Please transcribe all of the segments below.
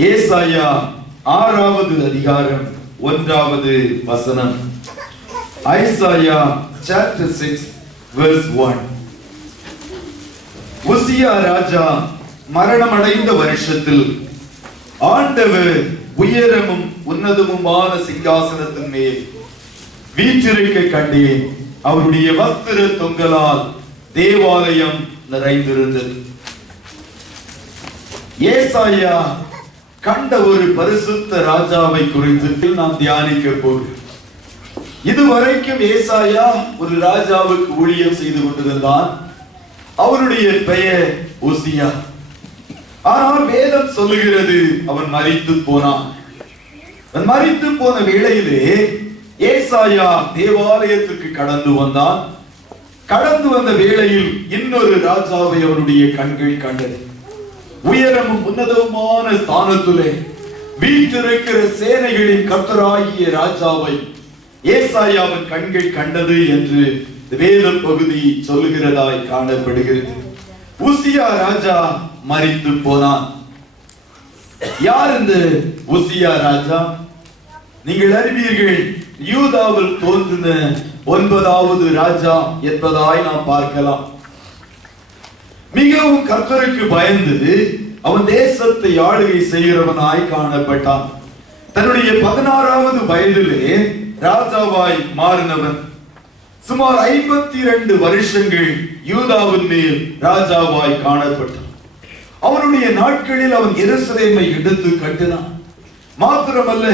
ஏசாயா 6வது அதிகாரம் 1வது வசனம். Isaiah chapter 6 verse 1. உசியா ராஜா மரணம் அடைந்த வருஷத்தில் ஆண்டவர் உயரமும் உன்னதமுமான சிங்காசனத்தின் மேல் வீற்றிருக்க கண்டேன். அவருடைய வஸ்திர தொங்கலால் தேவாலயம் நிறைந்திருந்தது. ஏசாயா கண்ட ஒரு பரிசுத்த ராஜாவை குறித்து நாம் தியானிக்க போகிறோம். இதுவரைக்கும் ஏசாயா ஒரு ராஜாவுக்கு ஊழியம் செய்து கொண்டிருந்தான். அவருடைய பெயர் உசியா. ஆனால் வேதம் சொல்லுகிறது அவன் மரித்து போனான். அவன் மரித்து போன வேளையிலே ஏசாயா தேவாலயத்துக்கு கடந்து வந்தான். கடந்து வந்த வேளையில் இன்னொரு ராஜாவை அவருடைய கண்கள் கண்டது. உயரமும் உன்னதமான ஸ்தானத்திலே வீற்றிருக்கிற சேனைகளின் கர்த்தராகிய ராஜாவை ஏசாயாவின் கண்கள் கண்டது என்று வேத பகுதி சொல்லுகிறதாய் காணப்படுகிறது. உசியா ராஜா மரித்து போனான். யார் இந்த உசியா ராஜா? நீங்கள் அறிவீர்கள், யூதாவில் தோன்றின 9வது ராஜா என்பதாய் நாம் பார்க்கலாம். மிகவும் கர்த்தருக்கு பயந்து அவன் தேசத்தை ஆளுகை செய்கிறவனாய் காணப்பட்டான். தன்னுடைய 16வது வயதிலே ராஜாவாய் மாறினவன். சுமார் 52 வருஷங்கள் யூதாவின் மேல் ராஜாவாய் காணப்பட்டான். அவனுடைய நாட்களில் அவன் எருசலேமை எடுத்து கட்டினான். மாத்திரமல்ல,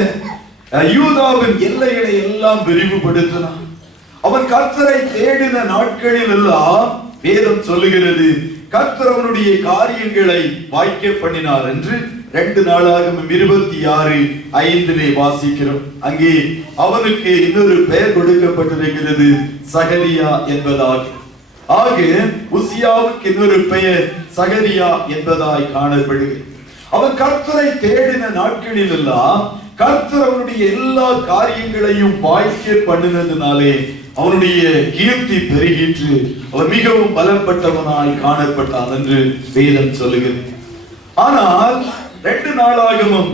யூதாவின் எல்லைகளை எல்லாம் விரிவுபடுத்தினான். அவன் கர்த்தரை தேடின நாட்களில் எல்லாம் வேதம் சொல்லுகிறது கர்த்தர் அவனுடைய காரியங்களை வாய்க்க பண்ணினார் என்று 2 நாளாகமம் 26:5 வாசிக்கிறோம். அங்கே அவனுக்கு இன்னொரு பெயர் கொடுக்கப்பட்டிருக்கிறது, சகரியா என்பதாக. ஆக உசியாவுக்கு இன்னொரு பெயர் சகரியா என்பதாய் காணப்படுகிறது. அவன் கர்த்தரை தேடின நாட்களில் எல்லாம் கர்த்தர் அவனுடைய எல்லா காரியங்களையும் வாய்க்க பண்ணினதுனாலே அவனுடைய கீர்த்தி பெருகிற்று. அவன் மிகவும் பலப்பட்டவனாய் காணப்பட்டான் என்று வேதம் சொல்லுகிறது. ஆனால் 2 நாளாகமம்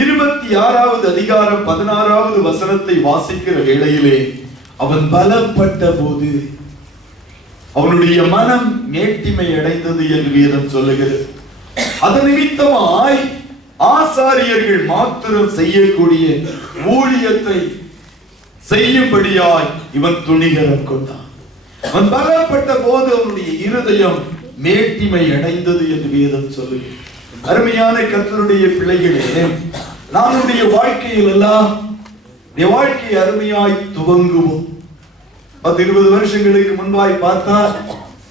26வது அதிகாரம் 16வது வசனத்தை வாசிக்கிற வேளையிலே அவன் பலப்பட்ட போது அவனுடைய மனம் மேட்டிமை அடைந்தது என்று வேதம் சொல்லுகிறது. அதன் நிமித்தமாய் ஆசாரியர்கள் மாத்திரம் செய்யக்கூடிய ஊழியத்தை செய்யும்படியாய் இவன் துணிகரம் கொண்டான். அவன் பலப்பட்ட போது அவனுடைய இருதயம் மேட்டிமை அடைந்தது என்று வேதம் சொல்லுகிறது. அருமையான கர்த்தருடைய பிள்ளைகளே, நம்முடைய வாழ்க்கையில் எல்லாம் வாழ்க்கை அருமையாய் துவங்குவோம். 10-20 வருஷங்களுக்கு முன்பாய் பார்த்தால்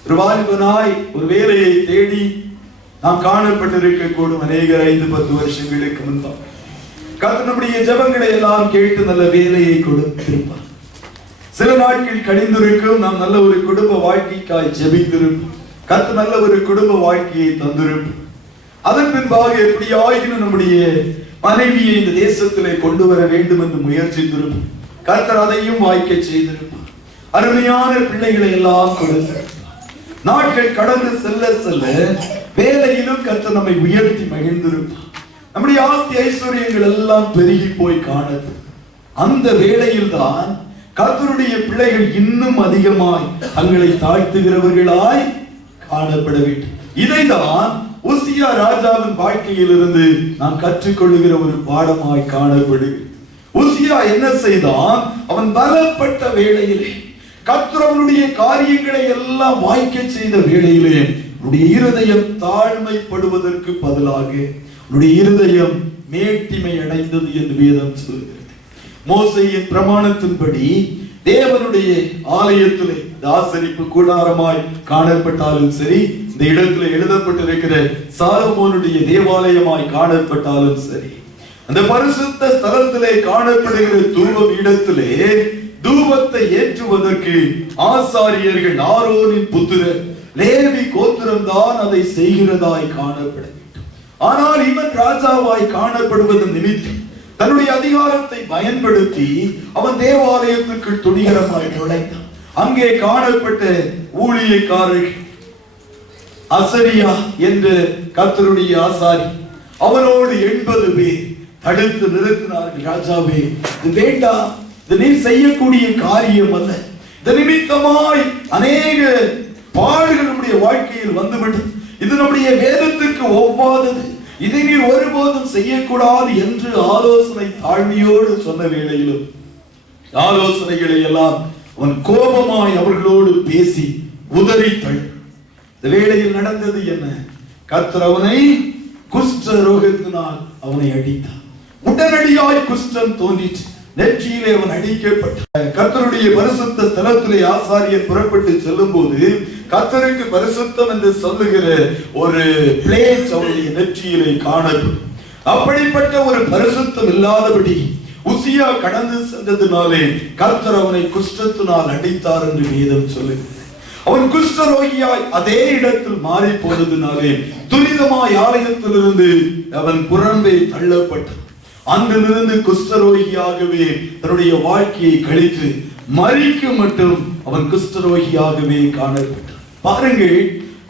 ஒரு வாலிபனாய் ஒரு வேலையை தேடி நாம் காணப்பட்டிருக்க கூடும். அநேகர் 5-10 வருஷங்களுக்கு முன்பாக கர்த்தர் நம்முடைய ஜெபங்களை எல்லாம் கேட்டு நல்ல வேலையை கொடுத்திருப்பார். சில நாட்கள் கழிந்திருக்கும், நாம் நல்ல ஒரு குடும்ப வாழ்க்கைக்காய் ஜெபித்திருப்போம். கர்த்தர் நல்ல ஒரு குடும்ப வாழ்க்கையை தந்திருப்போம். அதன் பின்பாக எப்படியாயினும் நம்முடைய மனைவியை இந்த தேசத்திலே கொண்டு வர வேண்டும் என்று முயற்சித்திருப்போம். கர்த்தர் அதையும் வாய்க்க செய்திருப்பார். அருமையான பிள்ளைகளை எல்லாம் கொடுத்திருப்பார். நாட்கள் கடந்து செல்ல செல்ல வேலையிலும் கர்த்தர் நம்மை உயர்த்தி மகிழ்ந்திருப்பார். நம்முடைய ஆஸ்தி ஐஸ்வர்யங்கள் எல்லாம் பெருகி போய் காணது. அந்த வேளையில் தான் கர்த்தருடைய பிள்ளைகள் இன்னும் அதிகமாய் தங்களை தாழ்த்துகிறவர்களாய் காணப்பட வேண்டும். இதைதான் உசியா ராஜாவின் வாழ்க்கையில் இருந்து நாம் கற்றுக்கொள்ளுகிற ஒரு பாடமாய் காணப்படுகிறது. உசியா என்ன செய்தான்? அவன் பலப்பட்ட வேளையிலே கர்த்தர் அவனுடைய காரியங்களை எல்லாம் வாய்க்க செய்த வேளையிலே அவனுடைய இருதயம் தாழ்மைப்படுவதற்கு பதிலாக அவனுடைய இருதயம் மேட்டிமை அடைந்தது என்று வேதம் சொல்கிறது. மோசேயின் பிரமாணத்தின்படி தேவனுடைய ஆலயத்திலே ஆசரிப்பு கூடாரமாய் காணப்பட்டாலும் சரி, இந்த இடத்துல எழுதப்பட்டிருக்கிற சாலமோனுடைய தேவாலயமாய் காணப்பட்டாலும் சரி, அந்த பரிசுத்த ஸ்தலத்திலே காணப்படுகிற தூப பீடத்திலே தூபத்தை ஏற்றுவதற்கு ஆசாரியர்கள் ஆரோனின் புத்திரர் லேவி கோத்திரம் தான் அதை செய்கிறதாய் காணப்பட வேண்டும். ஆனால் இவன் ராஜாவாய் காணப்படுவது நிமித்தம் தன்னுடைய அதிகாரத்தை பயன்படுத்தி அவன் தேவாலயத்துக்கு துணிகரமாய் நுழைந்தான். அங்கே காணப்பட்ட ஊழியக்காரர்கள் அசரியா என்ற கர்த்தருடைய ஆசாரி, அவனோடு 80 பேர் தடுத்து நிறுத்தினார்கள். ராஜாவே, இது வேண்டாம், இது நீ செய்யக்கூடிய காரியம் அல்ல. இது நிமித்தமாய் அநேக பாடுகள் நம்முடைய வாழ்க்கையில் வந்துவிடும். இது நம்முடைய வேதத்திற்கு ஒவ்வாதது. இதை நீ ஒருபோதும் செய்யக்கூடாது என்று ஆலோசனை தாழ்மையோடு சொன்ன வேளையிலும் ஆலோசனைகளை எல்லாம் அவன் கோபமாய் அவர்களோடு பேசி உதறித்தள். இந்த வேளையில் நடந்தது என்ன? கர்த்தர் அவனை குஷ்ட ரோகத்தினால் அவனை அடித்தார். உடனடியாய் குஷ்டம் தோன்றிற்று. நெற்றியிலே அவன் அடிக்கப்பட்டான். கர்த்தருடைய பரிசுத்த ஸ்தலத்திலே ஆசாரியர் புறப்பட்டு செல்லும் போது கர்த்தருக்கு பரிசுத்தம் என்று சொல்லுகிற ஒரு பிளேட் அவருடைய நெற்றியிலே காணப்படும். அப்படிப்பட்ட ஒரு பரிசுத்தம் இல்லாதபடி உசியா கடந்து சென்றதினாலே கர்த்தர் அவனை குஷ்டத்தினால் அடித்தார் என்று வேதம் சொல்லுகிறது. அவன் குஷ்டரோகியாய் அதே இடத்தில் மாறி போனதினாலே துரிதமாய் ஆலயத்திலிருந்து அவன் புறம்பே தள்ளப்பட்டான். அங்கிலிருந்து குஷ்டரோகியாகவே தன்னுடைய வாழ்க்கையை கழித்து மரிக்கு மட்டும் அவன் குஷ்டரோகியாகவே காணப்பட்டான். பாருங்கள்,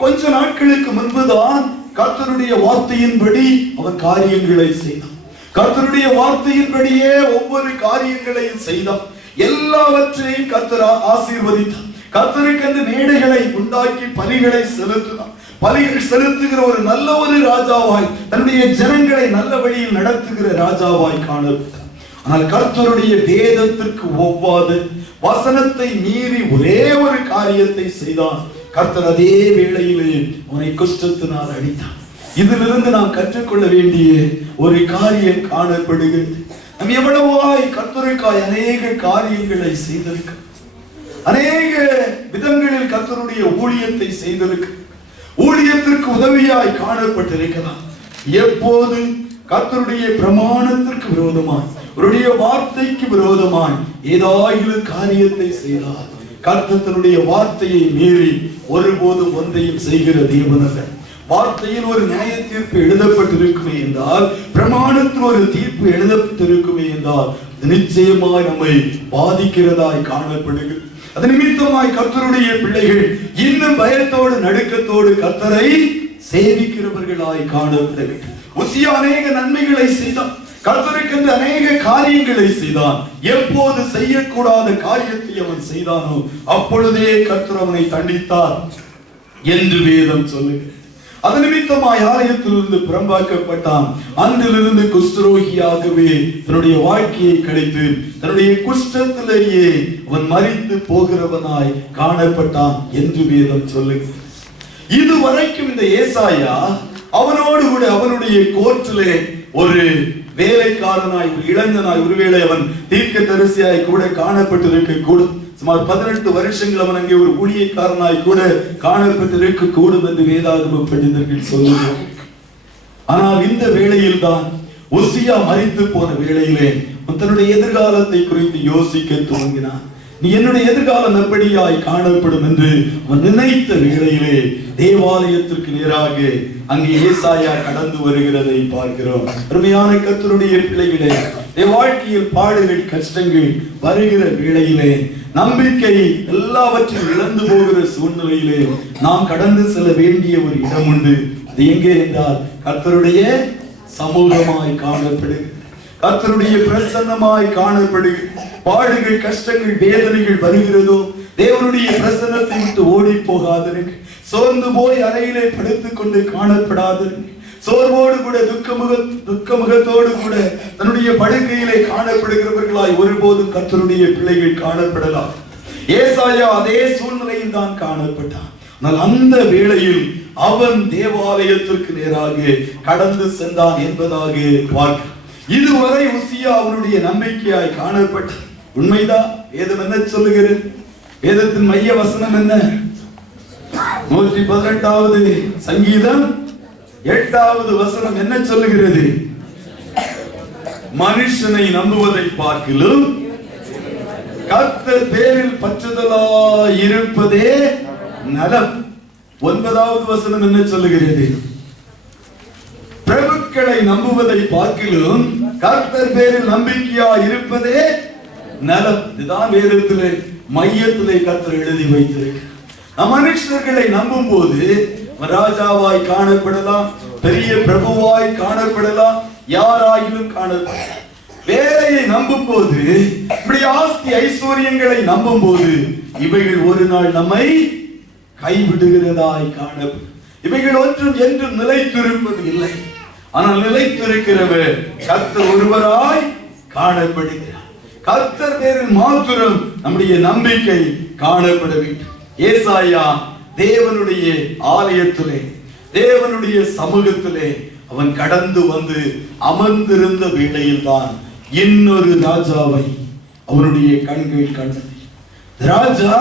கொஞ்ச நாட்களுக்கு முன்புதான் கர்த்தருடைய வார்த்தையின்படி அவன் காரியங்களை செய்தான். கர்த்தருடைய வார்த்தையின்படியே ஒவ்வொரு காரியங்களையும் செய்தான். எல்லாவற்றையும் கர்த்தர் ஆசீர்வதித்தான். கர்த்தருக்கு மேடைகளை உண்டாக்கி பலிகளை செலுத்தினான். பலிகள் செலுத்துகிற ஒரு நல்ல ஒரு ராஜாவாய், தன்னுடைய ஜனங்களை நல்ல வழியில் நடத்துகிற ராஜாவாய் காணப்பட்டார். ஆனால் கர்த்தருடைய வேதத்திற்கு ஒவ்வாத வசனத்தை மீறி ஒரே ஒரு காரியத்தை செய்தான். கர்த்தர் அதே வேளையிலே அவனை குஷ்டத்தினால் அடித்தான். இதிலிருந்து நாம் கற்றுக்கொள்ள வேண்டிய ஒரு காரியம் காணப்படுகிறது. நாம் எவ்வளவாய் கர்த்தருக்காய் அநேக காரியங்களை செய்திருக்க, அநேக விதங்களில் கர்த்தருடைய ஊழியத்தை செய்திருக்க, ஊழியத்திற்கு உதவியாய் காணப்பட்டிருக்கலாம். எப்போது கர்த்தருடைய பிரமாணத்திற்கு விரோதமாய், அவருடைய வார்த்தைக்கு விரோதமாய் ஏதாவது காரியத்தை செய்தார், கர்த்தர் தன்னுடைய வார்த்தையை மீறி ஒருபோதும் ஒன்றையும் செய்கிற தேவன் அல்ல. வார்த்தையில் ஒரு நியாய தீர்ப்பு எழுதப்பட்டிருக்குமே என்றால், பிரமாணத்தில் ஒரு தீர்ப்பு எழுதப்பட்டிருக்குமே என்றால் நிச்சயமாய் நம்மை பாதிக்கிறதாய் காணப்படுகிறது. அது நிமித்தமாய் கர்த்தருடைய பிள்ளைகள் இன்னும் பயத்தோடு நடுக்கத்தோடு கர்த்தரை சேவிக்கிறவர்களாய் காணப்பட வேண்டும். உசியா அநேக நன்மைகளை செய்தான். கர்த்தருக்கு அநேக காரியங்களை செய்தான். எப்போது செய்யக்கூடாத காரியத்தை அவன் செய்தானோ அப்பொழுதே கர்த்தர் அவனை தண்டித்தார் என்று வேதம் சொல்லுகிறது. அது நிமித்தமாய் ஆலயத்திலிருந்து புறம்பாக்கப்பட்டான். அன்றிலிருந்து குஷ்டரோகியாகவே தன்னுடைய வாழ்க்கையை கழித்து தன்னுடைய குஷ்டத்திலேயே அவன் மரித்து போகிறவனாய் காணப்பட்டான் என்று வேதம் சொல்லுகிறது. இதுவரைக்கும் இந்த ஏசாயா அவனோடு கூட அவனுடைய கோர்ட்டிலே ஒரு வேலைக்காரனாய், ஒரு இளைஞனாய், ஒருவேளை அவன் தீர்க்கதரிசியாய் கூட காணப்பட்டிருக்க கூடும். சுமார் 18 வருஷங்கள் அவன் அங்கே ஒரு ஊழியக்காரனாய் கூட காணப்பட்டிருக்க கூடும் என்று வேதாகம பண்டிதர்கள் சொல்லுகிறார். ஆனால் இந்த வேளையில் தான் உசியா மரித்து போன வேளையிலே தன்னுடைய எதிர்காலத்தை குறித்து யோசிக்க துவங்கினான். நீ என்னுடைய எதிர்காலம் எப்படியாய் காணப்படும் என்று அவன் நினைத்த வேளையிலே தேவாலயத்திற்கு நேராக அங்கே ஏசாயா கடந்து வருகிறதை பார்க்கிறோம். அருமையான கர்த்தருடைய பிள்ளைகளே, வாழ்க்கையில் பாடுகள், கஷ்டங்கள் வருகிற வேளையிலே, நம்பிக்கை எல்லாவற்றையும் இழந்து போகிற சூழ்நிலையிலே நாம் கடந்து செல்ல வேண்டிய ஒரு இடம் உண்டு. அது எங்கே என்றால் கர்த்தருடைய சமூகமாய் காணப்படுகிறது, கர்த்தருடைய பிரசன்னமாய் காணப்படுகிறது. பாடுகள், கஷ்டங்கள், வேதனைகள் வருகிறதோ தேவனுடைய பிரசன்னத்தை விட்டு ஓடி போகாதீர்கள். சோர்ந்து போய் அறையிலே படுத்துக் கொண்டு காணப்படாதீர்கள். சோர்வோடு கூட துக்கமுகத்தோடு கூட தன்னுடைய படுக்கையிலே காணப்படுகிறவர்களாய் ஒருபோதும் கர்த்தருடைய பிள்ளைகள் காணப்படலாம். ஏசாயா அதே சூழ்நிலையில் தான் காணப்பட்டான். ஆனால் அந்த வேளையில் அவன் தேவாலயத்திற்கு நேராக கடந்து சென்றான் என்பதாக பார்க்க, இதுவரை உசியா அவனுடைய நம்பிக்கையாய் காணப்பட்டான். உண்மைதான். வேதம் என்ன சொல்லுகிறது? வேதத்தின் மைய வசனம் என்ன? 118வது சங்கீதம் 8வது வசனம் என்ன சொல்லுகிறது? மனுஷனை நம்புவதை பார்க்கிலும் கர்த்தர் பேரில் பற்றுதலாய் இருப்பதே நலம். 9வது வசனம் என்ன சொல்லுகிறது? பிரபுக்களை நம்புவதை பார்க்கிலும் கர்த்தர் பேரில் நம்பிக்கையாய் இருப்பதே நலம். இதுதான் வேதத்திலே மையத்திலே கர்த்தர் எழுதி வைத்திருக்கு. மனுஷர்களை நம்பும் போது ராஜாவாய் காணப்படலாம், பெரிய பிரபுவாய் காணப்படலாம், யாராயிலும் காணப்படலாம். வேலையை நம்பும் போது, இப்படி ஆஸ்தி ஐஸ்வர்யங்களை நம்பும் போது இவைகள் ஒரு நாள் நம்மை கைவிடுகிறதாய் காணப்படும். இவைகள் ஒன்றும் என்றும் நிலைத்திருப்பது இல்லை. ஆனால் நிலைத்திருக்கிறவர் கர்த்தர் ஒருவராய் காணப்படுகிறார். கர்த்தர் பேரில் மாத்திரம் நம்முடைய நம்பிக்கை காணப்பட வேண்டும். ஏசாயா தேவனுடைய ஆலயத்திலே, தேவனுடைய சமூகத்திலே அவன் கடந்து வந்து அமர்ந்திருந்த வேளையில் தான் இன்னொரு ராஜாவை அவனுடைய கண்கள் கண்டது. ராஜா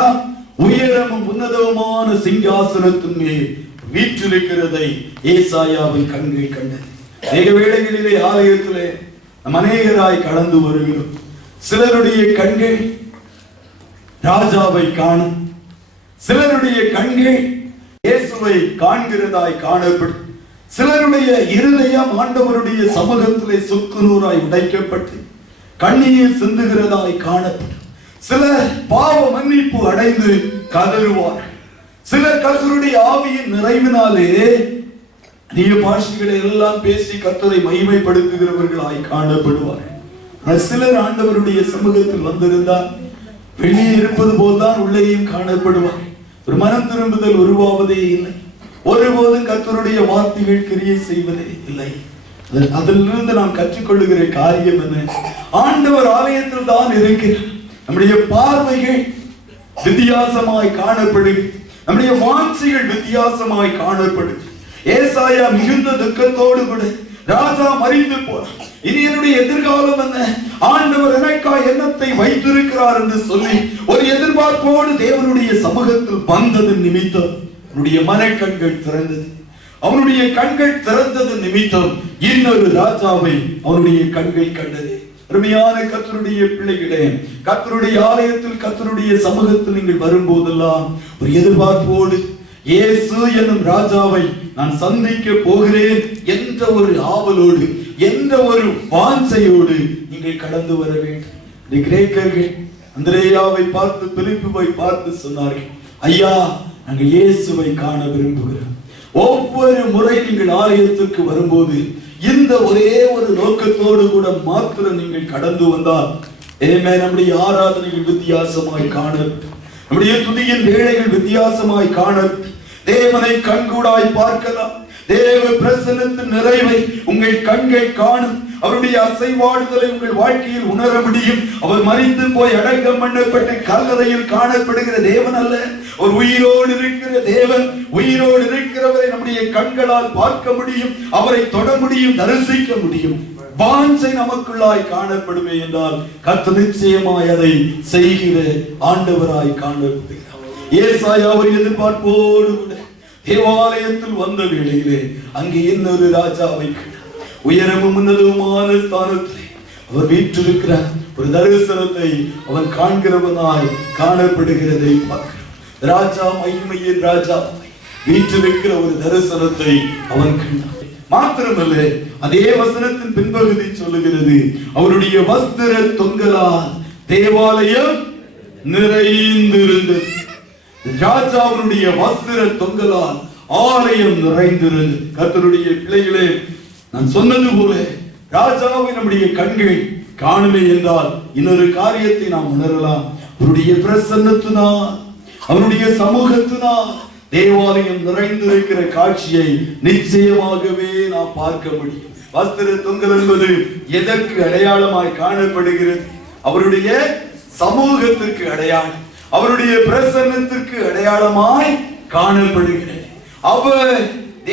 உயரமும் உன்னதமான சிங்காசனத்தின் மேல் வீற்றிருக்கிறதை ஏசாயாவின் கண்கள் கண்டது. அநேக வேளைகளிலே ஆலயத்திலே நம் அநேகராய் கடந்து வருகிறோம். சிலருடைய கண்கள் ராஜாவை காணும், சிலருடைய கண்கள் இயேசுவை காண்கிறதாய் காணப்படும். சிலருடைய இருதயம் ஆண்டவருடைய சமூகத்திலே சுக்குநூறாய் உடைக்கப்பட்டு கண்ணீர் சிந்துகிறதாய் காணப்படும். சிலர் பாவ மன்னிப்பு அடைந்து கதறுவார்கள். சிலர் கர்த்தருடைய ஆவியின் நிறைவினாலே அந்நிய பாஷைகளை எல்லாம் பேசி கர்த்தரை மகிமைப்படுத்துகிறவர்களாய் காணப்படுவார்கள். சிலர் ஆண்டவருடைய சமூகத்தில் வந்திருந்தால் வெளியே இருப்பது போல்தான் உள்ளேயும் காணப்படுவார். ஒரு மனம் திரும்புதல் உருவாவதே இல்லை. ஒருபோதும் கர்த்தருடைய வார்த்தைகள் கிரியை செய்வதே இல்லை. அதிலிருந்து நாம் கற்றுக்கொள்ளுகிற காரியம் என்ன? ஆண்டவர் ஆலயத்தில் தான் இருக்கிறார். நம்முடைய பார்வைகள் வித்தியாசமாய் காணப்படுகிறது. நம்முடைய வாஞ்சைகள் வித்தியாசமாய் காணப்படுகிறது. ஏசாயா மிகுந்த துக்கத்தோடு கூட ராஜா மறித்து போனார். இனி என்னுடைய எதிர்காலம் என்ன? ஆண்டவர் எனக்காய் என்னத்தை வைத்திருக்கிறார் என்று சொல்லி ஒரு எதிர்பார்ப்போடு தேவனுடைய சமூகத்தில் வந்தது நிமித்தம் அவனுடைய மனக்கண்கள் திறந்தது. அவனுடைய கண்கள் திறந்தது நிமித்தம் இன்னொரு ராஜாவை அவனுடைய கண்கள் கண்டது. அருமையான கர்த்தருடைய பிள்ளைகளே, கர்த்தருடைய ஆலயத்தில், கர்த்தருடைய சமூகத்தில் நீங்கள் வரும்போதெல்லாம் ஒரு எதிர்பார்ப்போடு இயேசு என்னும் ராஜாவை நான் சந்திக்க போகிறேன் என்ற ஒரு ஆவலோடு, என்ற ஒரு வாஞ்சையோடு நீங்கள் கடந்து வர வேண்டும். இந்த கிரேக்கர்கள் அந்திரேயாவை பார்த்து, பிலிப்புவை பார்த்து சொன்னார்கள், ஐயா, நாங்கள் இயேசுவை காண விரும்புகிறோம். ஒவ்வொரு முறை நீங்கள் ஆலயத்திற்கு வரும்போது இந்த ஒரே ஒரு நோக்கத்தோடு கூட மாத்திரம் நீங்கள் கடந்து வந்தால் நம்முடைய ஆராதனைகள் வித்தியாசமாய் காண, நம்முடைய துதியின் வேளைகள் வித்தியாசமாய் காண, தேவனை கண்கூடாய் பார்க்கலாம். தேவ பிரசன்னத்தின் நிறைவை உங்கள் கண்கள் காணும். அவருடைய அசைவாடுதலை உங்கள் வாழ்க்கையில் உணர முடியும். அவர் மரித்து போய் அடக்கம் பண்ணப்பட்டு கல்லறையில் காணப்படுகிற தேவன் அல்ல, ஒரு உயிரோடு இருக்கிற தேவன். உயிரோடு இருக்கிறவரை நம்முடைய கண்களால் பார்க்க முடியும், அவரை தொட முடியும், தரிசிக்க முடியும். வாஞ்சை நமக்குள்ளாய் காணப்படுமே என்றால் கர்த்தர் நிச்சயமாய் அதை செய்கிற ஆண்டவராய் காணப்படுகிறார். ஏசாயா ஒரு எதிர்பார்ப்போடு கூட தேவாலயத்தில் வந்த வேளையிலே அங்கே இன்னொரு ராஜாவை உயரமும் உன்னதமான ஸ்தானத்திலே அவர் வீற்றிருக்கிறார். ஒரு தரிசனத்தை அவன் காண்கிறவனாய் காணப்படுகிறதை பார்க்கிறார். ராஜா மகிமையின் ராஜா வீற்றிருக்கிற ஒரு தரிசனத்தை அவன் கண்டான். மாத்திரமல்ல, அதே வசனத்தின் பின்பகுதி சொல்லுகிறது, அவருடைய வஸ்திர தொங்கலால் தேவாலயம் நிறைந்திருந்தது. ராஜாவுடைய வஸ்திர தொங்கலால் ஆலயம் நிறைந்திருந்தது. கர்த்தருடைய பிள்ளைகளே, நான் சொன்னது போல ராஜாவை நம்முடைய கண்கள் காணுமே என்றால் இன்னொரு காரியத்தை நாம் உணரலாம். அவருடைய பிரசன்னத்தினால், அவருடைய சமூகத்தினால் தேவாலயம் நிறைந்திருக்கிற காட்சியை நிச்சயமாகவே நாம் பார்க்க முடியும். வஸ்திர தொங்கல் என்பது எதற்கு அடையாளமாய் காணப்படுகிறது? அவருடைய சமூகத்திற்கு அடையாளம், அவருடைய பிரசன்னத்திற்கு அடையாளமாய் காணப்படுகிறது. அவர்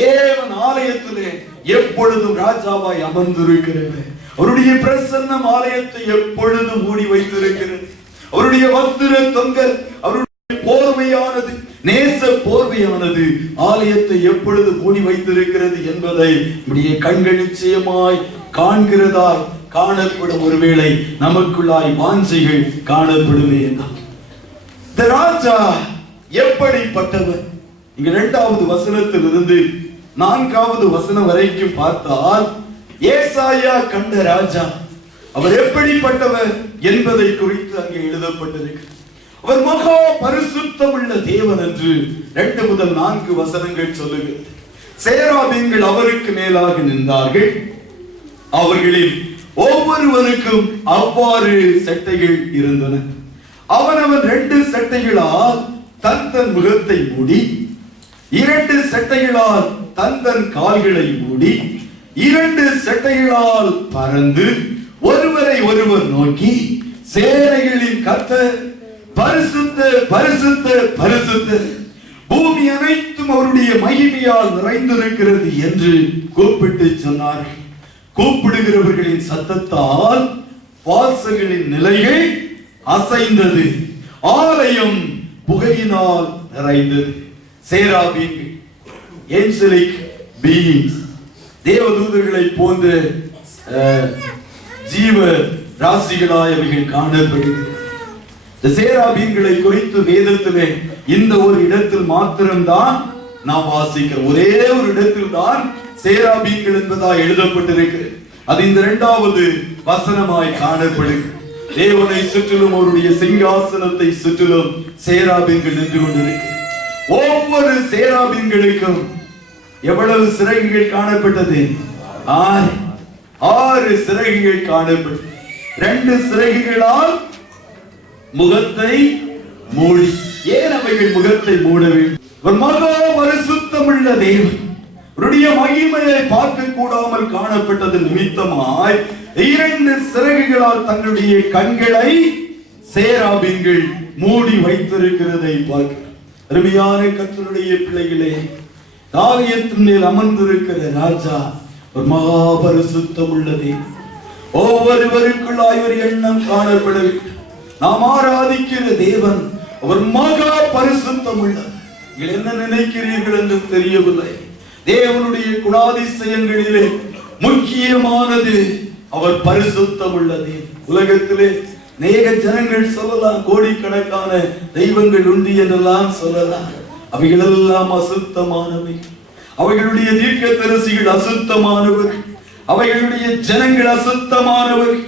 தேவன் ஆலயத்திலே எப்பொழுதும் ராஜாவாய் அமர்ந்திருக்கிறது. அவருடைய பிரசன்னம் ஆலயத்தை எப்பொழுதும் மூடி வைத்திருக்கிறது. அவருடைய வஸ்திர தொங்கல், அவருடைய போர்வையானது, நேச போர்வையானது ஆலயத்தை எப்பொழுது மூடி வைத்திருக்கிறது என்பதை நம்முடைய கண்கள் நிச்சயமாய் காண்கிறதாய் காணப்படும். ஒருவேளை நமக்குள்ளாய் வாஞ்சைகள் காணப்படுமே என்றால் இந்த ராஜா எப்படிப்பட்டவர்? இங்க 2வது வசனத்தில் இருந்து 4வது வசனம் வரைக்கும் பார்த்தால் ஏசாயா கண்ட ராஜா அவர் எப்படிப்பட்டவர் என்பதை குறித்து அங்கே எழுதப்பட்டிருக்கு. அவர் மகா பரிசுத்தம் உள்ள தேவன் என்று 2 முதல் 4 வசனங்கள் சொல்லுகிறது. சேராபீன்கள் அவருக்கு மேலாக நின்றார்கள். அவர்களில் ஒவ்வொருவருக்கும் அவ்வாறு சட்டைகள் இருந்தன. அவனவன் 2 சட்டைகளால் தன் முகத்தை மூடி, 2 சட்டைகளால் தன் கால்களை மூடி, 2 சட்டைகளால் பறந்து ஒருவரை ஒருவர் நோக்கி, சேனைகளின் கர்த்தர் பரிசுத்தர், பரிசுத்தர், பரிசுத்தர், பூமி அனைத்தும் அவருடைய மகிமையால் நிறைந்திருக்கிறது என்று கூப்பிட்டு சொன்னார்கள். கூப்பிடுகிறவர்களின் சத்தத்தால் வாசல்களின் நிலைகள் அசைந்தது, ஆலயம் புகையினால் நிறைந்தது. சேராபீன்கள், ஏஞ்சலிக் பீயிங்ஸ், தேவதூதர்களை போன்ற ஜீவ ராசிகளாய் அவைகள் காணப்படுகிறது. இந்த சேராபீன்களை குறித்து வேதத்திலே இந்த ஒரு இடத்தில் மாத்திரம்தான் நாம் வாசிக்கிறோம். ஒரே ஒரு இடத்தில் தான் சேராபீன்கள் என்பதாக எழுதப்பட்டிருக்கிறது. அது இந்த 2வது வசனமாய் காணப்படுகிறது. தேவனை சுற்றிலும் அவருடைய சிங்காசனத்தை சுற்றிலும் சேராபீன்கள் நின்று கொண்டிருக்கிறது. ஒவ்வொரு சேராபீன்களுக்கும் எவ்வளவு சிறகுகள் காணப்பட்டது? 6 சிறகுகள் காணப்பட்டது. 2 சிறகுகளால் முகத்தை மூடி. ஏன் அவைகள் முகத்தை மூட வேண்டும்? மகா பரிசுத்தமுள்ள தேவன் அவருடைய மகிமையை பார்க்க கூடாமல் காணப்பட்டது நிமித்தமாய் 2 சிறகுகளால் தங்களுடைய கண்களை சேராபீன்கள் மூடி வைத்திருக்கிறதை பார்க்கிறோம். அருமையான கர்த்தருடைய பிள்ளைகளே, தாவீதின் மேல் அமர்ந்திருக்கிற ராஜா ஒரு மகா பரிசுத்தம் உள்ளதே. ஒவ்வொருவருக்குள்ளாய் ஒரு எண்ணம் காணப்பட வேண்டும். நாம் ஆராதிக்கிற தேவன் அவர் மகா பரிசுத்தம் உள்ளவர். நீங்கள் என்ன நினைக்கிறீர்கள் என்று தெரியவில்லை. தேவனுடைய குணாதிசயங்களிலே முக்கியமானது அவர் பரிசுத்தம் உள்ளதே. உலகத்திலே அநேக ஜனங்கள் சொல்லலாம், கோடிக்கணக்கான தெய்வங்கள் உண்டு என்றெல்லாம் சொல்லலாம். அவைகளெல்லாம் அசுத்தமானவை. அவைகளுடைய தீர்க்கதரிசிகள் அசுத்தமானவர்கள். அவைகளுடைய ஜனங்கள் அசுத்தமானவர்கள்.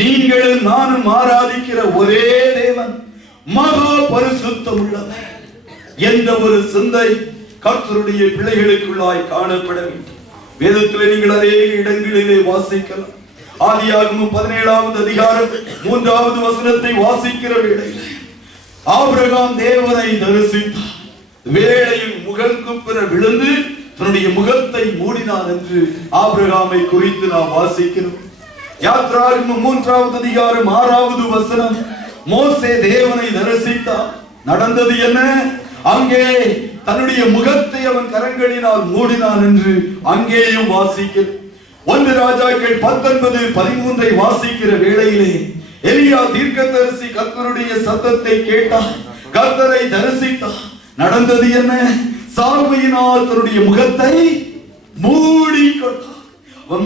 நீங்கள் நானும் ஆராதிக்கிற ஒரே தேவன் மகா பரிசுத்தம் உள்ளவர் என்ற ஒரு சிந்தை கர்த்தருடைய பிள்ளைகளுக்குள்ளாய் காணப்பட வேண்டும். வேதத்திலே நீங்கள் அதே இடங்களிலே வாசிக்கலாம். ஆதியாகமம் 17வது அதிகாரம் 3வது வசனத்தை வாசிக்கிற வேளையிலே ஆபிரகாம் தேவனை தரிசித்தார். வேளையில் முகங்குப்புற விழுந்து தன்னுடைய முகத்தை மூடினான் என்று ஆபிரகாமை குறித்து நாம் வாசிக்கிறோம். யாத்ராகமம் 3வது அதிகாரம் 6வது வசனம், மோசே தேவனை தரிசித்தார். நடந்தது என்ன? அங்கே தன்னுடைய முகத்தை அவன் கரங்களினால் மூடினான் என்று அங்கேயும் வாசிக்கிறோம். 1 ராஜாக்கள் 19:13 வாசிக்கிற வேளையிலே எலியா தீர்க்கதரிசி கர்த்தருடைய சத்தத்தை கேட்டார், கர்த்தரை தரிசித்தார். நடந்தது என்ன? சால்வையினால் தன்னுடைய முகத்தை மூடிக்கொண்டார்.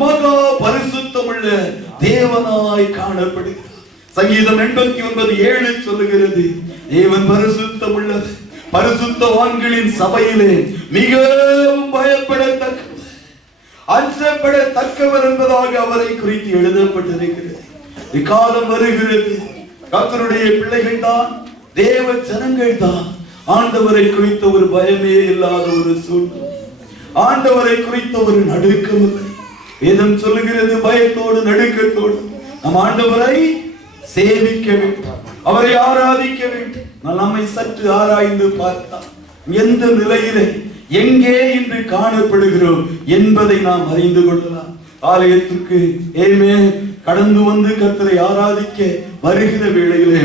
மகா பரிசுத்தமுள்ள தேவனாய் காணப்படுகிறார். சங்கீதம் 89:7 சொல்லுகிறது, தேவன் பரிசுத்தம் உள்ளது, பரிசுத்தவான்களின் சபையிலே மிகவும் பயப்படத்தக்க அஞ்சப்படத்தக்கவர் என்பதாக அவரை குறித்து எழுதப்பட்டிருக்கிறது. இக்காலம் வருகிறது, கர்த்தருடைய பிள்ளைகள் தான், தேவ ஜனங்கள் தான் ஆண்டவரை குறித்த ஒரு பயமே இல்லாத ஒரு சூழ்நிலை, ஆண்டவரை குறித்த ஒரு நடுக்கம் இல்லை. வேதம் சொல்லுகிறது, பயத்தோடு நடுக்கத்தோடு நம் ஆண்டவரை சேவிக்க வேண்டும், அவரை ஆராதிக்க வேண்டும். நம்மை சற்று ஆராய்ந்து பார்த்தால் எந்த நிலையிலே எங்கே இன்று காணப்படுகிறோம் என்பதை நாம் அறிந்து கொள்ளலாம். ஆலயத்திற்கு கடந்து வந்து கர்த்தரை ஆராதிக்க வருகிற வேளையிலே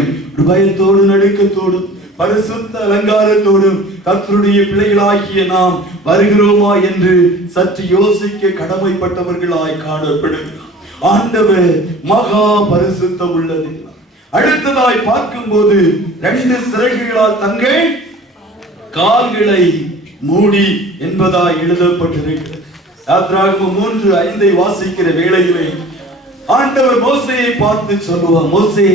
பயத்தோடு நடுக்கத்தோடும் பரிசுத்த அலங்காரத்தோடும் கர்த்தருடைய பிள்ளைகளாகிய நாம் வருகிறோமா என்று சற்று யோசிக்க கடமைப்பட்டவர்களாய் காணப்படுகிறோம். ஆண்டவர் மகா பரிசுத்தம் உள்ளது. அடுத்ததாய் பார்க்கும்போது 2 சிறகுகளால் தங்கள் கால்களை மூடி என்பதாய் எழுதப்பட்டிருக்கிறது. யாத்ராகமம் 3:5 வாசிக்கிற வேளையிலே ஆண்டவர் மோசேயை பார்த்து சொல்லுவார், மோசே,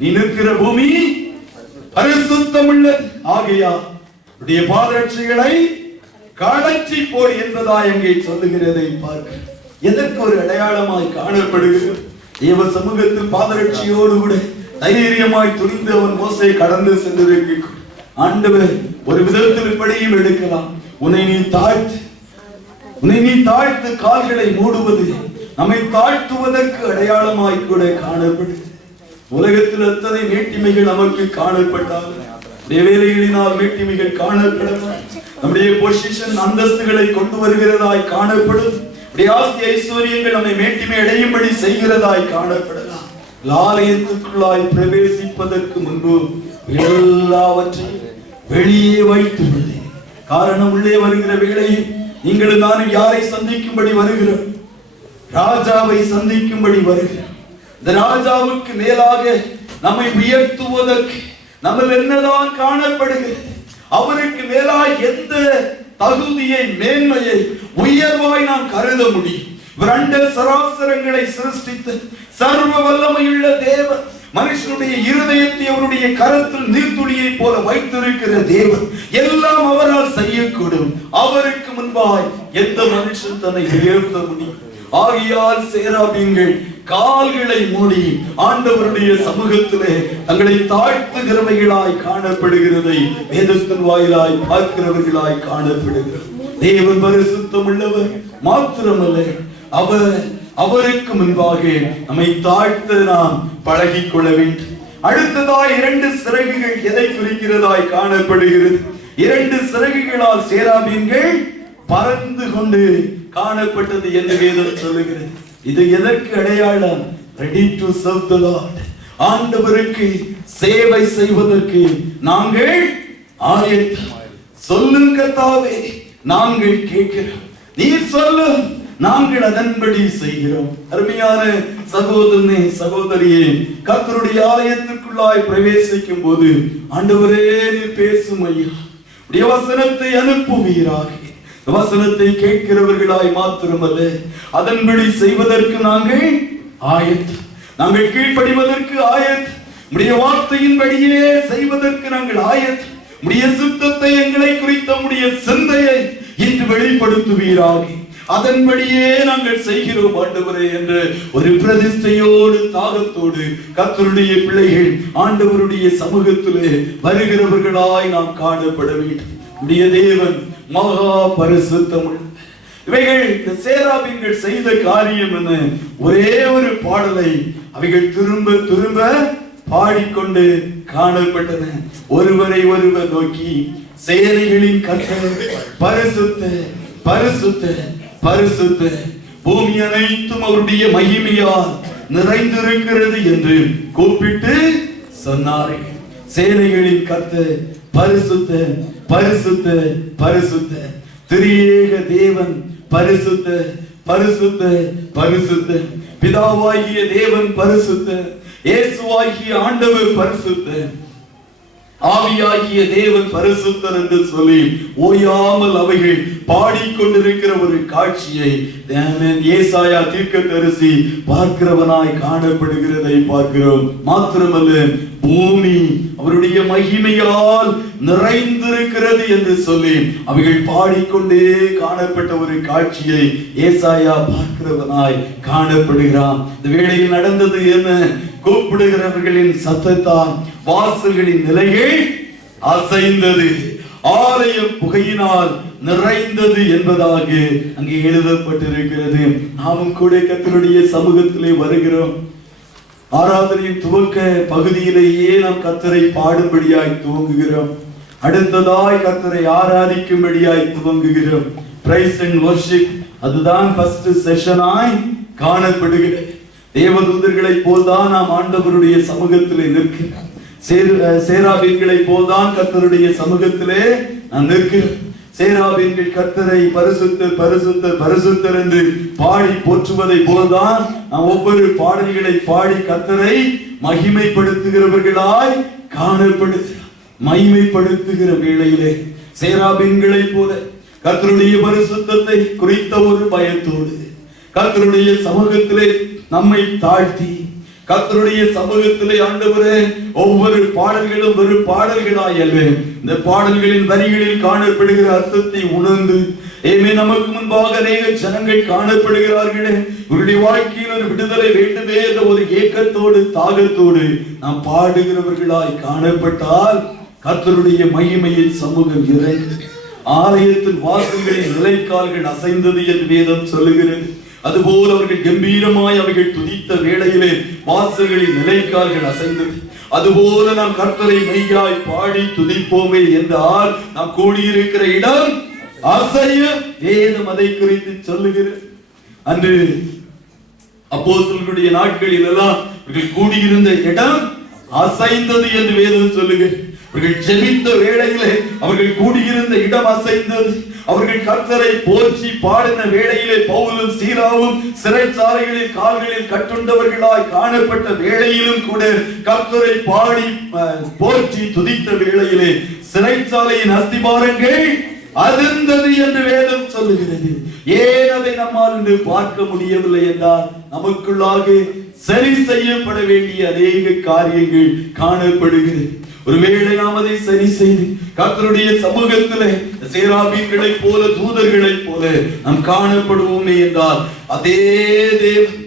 நீ நிற்கிற பூமி பரிசுத்தம் உள்ளது, ஆகையால் உடைய பாதரட்சைகளை கழற்றி போடு என்பதாய் அங்கே சொல்லுகிறதை பார்க்க எதற்கு ஒரு அடையாளமாய் காணப்படுகிறது. தேவ சமூகத்தில் பாதரட்சியோடு கூட தைரியமாய் துணிந்து அவன் மோசே கடந்து சென்றிருக்க ஆண்டவர் ஒரு விதத்தில் இப்படியும் எடுக்கலாம். உன்னை நீ தாழ்த்து, உன்னை நீ தாழ்த்து கால்களை மூடுவது நம்மை தாழ்த்துவதற்கு அடையாளமாய் கூட காணப்படுது. உலகத்தில் எத்தனை மேட்டிமைகள் நமக்கு காணப்பட்டால் வேலைகளினால் மேட்டிமைகள் காணப்படலாம். நம்முடைய பொசிஷன் அந்தஸ்துகளை கொண்டு வருகிறதாய் காணப்படும். ஆஸ்தி ஐஸ்வர்யங்கள் நம்மை மேட்டிமை அடையும்படி செய்கிறதாய் காணப்படலாம். ஆலயத்துக்குள்ளாய் பிரவேசிப்பதற்கு முன்பு எல்லாவற்றையும் வெளியே வைத்துள்ளது. காரணம், உள்ளே வருகிற வேளையில் நீங்களும் நானும் யாரை சந்திக்கும்படி வருகிறோம்? ராஜாவை சந்திக்கும்படி வருகிறோம். இந்த ராஜாவுக்கு மேலாக நம்மை உயர்த்துவதற்கு நம்ம என்னதான் காணப்படுகிறது? அவருக்கு மேலாய் எந்த தகுதியை, மேன்மையை, உயர்வாய் நாம் கருத முடியும்? இரண்ட சராசரங்களை சிருஷ்டித்து சர்வ வல்லமையுள்ள தேவன், மனுஷனுடைய இருதயத்தை அவருடைய கரத்தில் நீர்த்துளியை போல வைத்திருக்கிற தேவன், எல்லாம் அவரால் செய்யக்கூடும். அவருக்கு முன்பாய் எந்த மனுஷன் தன்னை உயர்த்த முடியும்? ஆகியால் சேராபீன்கள் கால்களை மூடி ஆண்டவருடைய சமூகத்திலே தங்களை தாழ்த்துகிறவைகளாய் காணப்படுகிறதை வேதத்தின் வாயிலாய் பார்க்கிறவர்களாய் காணப்படுகிறது. தேவன் பரிசுத்தம் உள்ளவர் மாத்திரமல்ல, அவருக்கு முன்பாக நம்மை தாழ்த்த நாம் பழகிக் கொள்ள வேண்டும். அடுத்ததாய் 2 சிறகுகள் எதை குறிக்கிறதாய் காணப்படுகிறது? 2 சிறகுகளால் சேராபீன்கள் பறந்து கொண்டு காணப்பட்டது என்று வேதம் சொல்லுகிறது. இது எதற்கு அடையாளம்? Ready to serve the Lord. ஆண்டவருக்கு சேவை செய்வதற்கு நாங்கள் ஆயத்தம். சொல்லுங்க கர்த்தாவே, நாங்கள் கேட்கிறோம். நீர் சொல்லும், நாங்கள் அதன்படி செய்கிறோம். அருமையான சகோதரனே, சகோதரியே, கர்த்தருடைய ஆலயத்திற்குள்ளாய் பிரவேசிக்கும் போது ஆண்டவரே நீர் பேசும் ஐயா, உடைய வசனத்தை அனுப்புவீராக. வசனத்தை கேட்கிறவர்களாய் மாத்திரமல்ல, அதன்படி செய்வதற்கு நாங்கள் ஆயத்தம். நாங்கள் கீழ்ப்படிவதற்கு ஆயத்தம். உடைய வார்த்தையின்படியே செய்வதற்கு நாங்கள் ஆயத்தம். உடைய சித்தத்தை, எங்களை குறித்த உடைய சிந்தையை இன்று வெளிப்படுத்துவீராக. அதன்படியே நாங்கள் செய்கிறோம் ஆண்டவரே என்ற ஒரு பிரதிஷ்டையோடு, தாகத்தோடு கர்த்தருடைய பிள்ளைகள் ஆண்டவருடைய சமூகத்திலே வருகிறவர்களாய் நாம் காணப்பட வேண்டும். உடைய தேவன் மகா பரிசுத்தம். இவைகள் சேராபீன்கள் செய்த காரியம் என்ன? ஒரே ஒரு பாடலை அவைகள் திரும்ப திரும்ப பாடிக்கொண்டு காணப்பட்டன. ஒருவரை ஒருவர் நோக்கி சேனைகளின் கர்த்தர் பரிசுத்த பரிசுத்த பரிசுத்த, பூமி அனைத்தும் அவருடைய மகிமையால் நிறைந்திருக்கிறது என்று கூப்பிட்டு சொன்னார்கள். சேனைகளின் கர்த்தர் பரிசுத்த பரிசுத்த பரிசுத்த, திரியேக தேவன் பரிசுத்த பரிசுத்த பரிசுத்த, பிதாவாகிய தேவன் பரிசுத்த, இயேசுவாகிய ஆண்டவர் பரிசுத்த, ஆவியாகிய தேவன் பரிசுத்தர் என்று சொல்லி ஓயாமல் அவைகள் பாடிக்கொண்டிருக்கிற ஒரு காட்சியை ஏசாயா தீர்க்கதரிசி பார்க்கிறவனாய் காணப்படுகிறதை பார்க்கிறோம். மாத்திரமல்ல, பூமி அவருடைய மகிமையால் நிறைந்திருக்கிறது என்று சொல்லி அவைகள் பாடிக்கொண்டே காணப்பட்ட ஒரு காட்சியை ஏசாயா பார்க்கிறவனாய் காணப்படுகிறான். இந்த வேளையில் நடந்தது என்ன? கூப்பிடுகிறவர்களின் சத்தத்தால் வாசல்களின் நிலைகள் அசைந்தது, ஆலயம் புகையினால் நிறைந்தது என்பதாக அங்கே எழுதப்பட்டிருக்கிறது. நாமும் கூட கர்த்தருடைய சமூகத்திலே வருகிறோம். ஆராதனையின் துவக்க பகுதியிலேயே நாம் கர்த்தரை பாடும்படியாய் துவங்குகிறோம். அடுத்ததாய் கர்த்தரை ஆராதிக்கும்படியாய் துவங்குகிறோம். பிரைஸ் அண்ட் வர்ஷிப், அதுதான் ஃபர்ஸ்ட் செஷனாய் காணப்படுகிறது. தேவதூதர்களை போல்தான் நாம் ஆண்டவருடைய சமூகத்திலே நிற்கிறோம். சேராபீன்களை போல்தான் கர்த்தருடைய சமூகத்திலே நான் நிற்கிறேன். சேராபீன்கள் கர்த்தரை பரிசுத்தர் பரிசுத்தர் பரிசுத்தர் என்று பாடி போற்றுவதை போல்தான் நாம் ஒவ்வொரு பாடல்களை பாடி கர்த்தரை மகிமைப்படுத்துகிறவர்களாய் காணப்படுகிறோம். மகிமைப்படுத்துகிற வேளையிலே சேராபீன்களை போல கர்த்தருடைய பரிசுத்தத்தை குறித்த ஒரு பயத்தோடு கர்த்தருடைய சமூகத்திலே நம்மை தாழ்த்தி, கர்த்தருடைய சமூகத்திலே ஆண்டவரே ஒவ்வொரு பாடல்களும் ஒரு பாடல்களாய் அல்ல, இந்த பாடல்களின் வரிகளில் காணப்படுகிற அர்த்தத்தை உணர்ந்து, நமக்கு முன்பாக அநேக ஜனங்கள் காணப்படுகிறார்களே, இவருடைய வாழ்க்கையில் ஒரு விடுதலை வேண்டுமே என்ற ஒரு ஏக்கத்தோடு தாகத்தோடு நாம் பாடுகிறவர்களாய் காணப்பட்டால் கர்த்தருடைய மகிமையின் சமூகம் இறங்கு. ஆலயத்தின் வாசல்களில் நிலைக்கால்கள் அசைந்தது என்று வேதம் சொல்லுகிறது. அதுபோல் அவர்கள் கம்பீரமாய் அவர்கள் துதித்த வேளையிலே வாசல்களில் நிலைக்கால்கள் அசைந்தது. அதுபோல நாம் கர்த்தரை மெய்யாய் பாடி துதிப்போமே என்றால் நாம் கூடியிருக்கிற இடம் அசைய வேதம் அதை குறித்து சொல்லுகிறது. அன்று அப்போஸ்தலர்களுடைய நாட்களில் எல்லாம் அவர்கள் கூடியிருந்த இடம் அசைந்தது என்று வேதம் சொல்லுகிறது. அவர்கள் ஜெபித்த வேளையிலே அவர்கள் கூடியிருந்த இடம் அசைந்தது. அவர்கள் கர்த்தரை போற்றி பாடின வேளையிலே பவுலும் சீலாவும் சிறைச்சாலைகளில் கால்களில் கட்டுண்டவர்களாய் காணப்பட்ட வேளையிலும் கூட கர்த்தரை பாடி போற்றி துதித்த வேளையிலே சிறைச்சாலையின் அஸ்திபாரங்கள் அதிர்ந்தது என்று வேதம் சொல்லுகிறது. ஏன் அதை நம்மால் இன்று பார்க்க முடியவில்லை என்றால் நமக்குள்ளாக சரி செய்யப்பட வேண்டிய அநேக காரியங்கள் காணப்படுகிறது. ஒருவேளை நாம் அதை சரி செய்து கர்த்தருடைய சமூகத்திலே சேராபீன்களைப் போல தூதர்களைப் போல நாம் காணப்படுவோமே என்றால் அதே தேவன்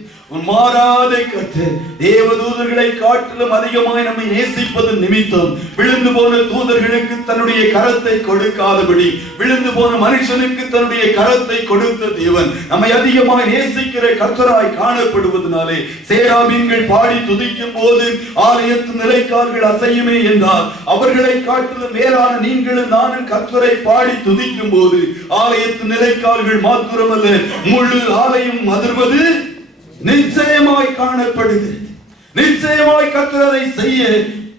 மாறாத கர்த்தர் தேவதூதர்களை காட்டிலும் அதிகமாய் நம்மை நேசிப்பது நிமித்தம் விழுந்து போன தூதர்களுக்கு தன்னுடைய கரத்தை கொடுக்காதபடி விழுந்து போன மனுஷனுக்கு தன்னுடைய கரத்தை கொடுத்த தேவன் நம்மை அதிகமாய் நேசிக்கிற கர்த்தராய் காணப்படுவதனாலே சேராபீன்கள் பாடி துதிக்கும் போது ஆலயத்தின் நிலைக்கால்கள் அசையுமே என்றால் அவர்களை காட்டிலும் மேலான நீங்களும் நானும் கர்த்தரை பாடி துதிக்கும் போது ஆலயத்தின் நிலைக்கால்கள் மாத்திரமல்ல முழு ஆலயம் அதிர்வது நிச்சயமாய் காணப்படுகிறது. நிச்சயமாய் கர்த்தர் அதை செய்ய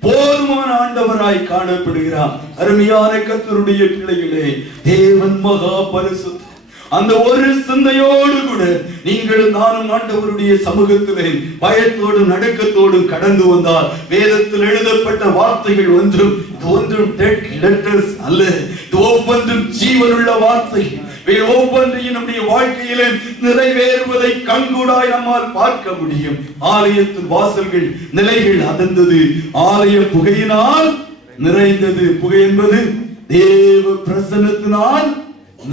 போதுமான ஆண்டவராய் காணப்படுகிறார். அருமையான கர்த்தருடைய பிள்ளைகளே, தேவன் மகா பரிசுத்தர். அந்த ஒரு சிந்தையோடு கூட நீங்கள் நானும் ஆண்டவருடைய சமூகத்திலே பயத்தோடும் நடுக்கத்தோடும் கடந்து வந்தால் வேதத்தில் எழுதப்பட்ட வார்த்தைகள் ஒன்றும் டெட் லெட்டர்ஸ் அல்ல. இது ஒவ்வொன்றும் ஜீவனுள்ள வார்த்தைகள். ஒவ்வொன்றையும் நம்முடைய வாழ்க்கையிலே நிறைவேறுவதை கண்கூடாய் நம்மால் பார்க்க முடியும். ஆலயத்தின் வாசல்கள் நிலைகள் அதிர்ந்தது. ஆலய புகையினால் நிறைந்தது. புகை என்பது தேவ பிரசன்னத்தினால்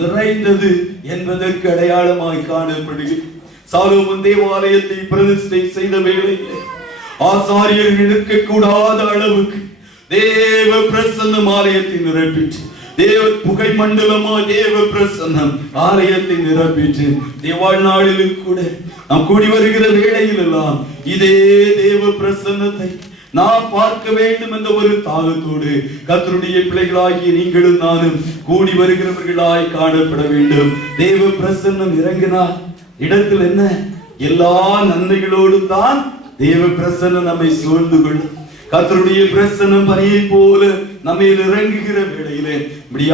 நிறைந்தது என்பதற்கு அடையாளமாய் காணப்படுகிறது. சாலோமோன் தேவாலயத்தை பிரதிஷ்டை செய்த வேளையிலே ஆசாரியர்கள் இருக்கக்கூடாத அளவுக்கு தேவ பிரசன்னம் ஆலயத்தை நிரப்பிற்று. தேவ புகை மண்டலமா தேவ பிரசன்னம் ஆலயத்தை நிரப்பிற்று. வாழ்நாளிலும் கூட நாம் கூடி வருகிற வேளையில் எல்லாம் இதே தேவ பிரசன்னத்தை நாம் பார்க்க வேண்டும் என்ற ஒரு தாகத்தோடு கர்த்தருடைய பிள்ளைகளாகிய நீங்களும் நானும் கூடி வருகிறவர்களாய் காணப்பட வேண்டும். தேவ பிரசன்னம் இறங்கினார் இடத்தில் என்ன எல்லா நன்மைகளோடு தான் தேவ பிரசன்னம் நம்மை சூழ்ந்து கொள்ளும். கர்த்தருடைய பிரசன்னம் பனியை போல நம்மை இறங்குகிற வேளையிலே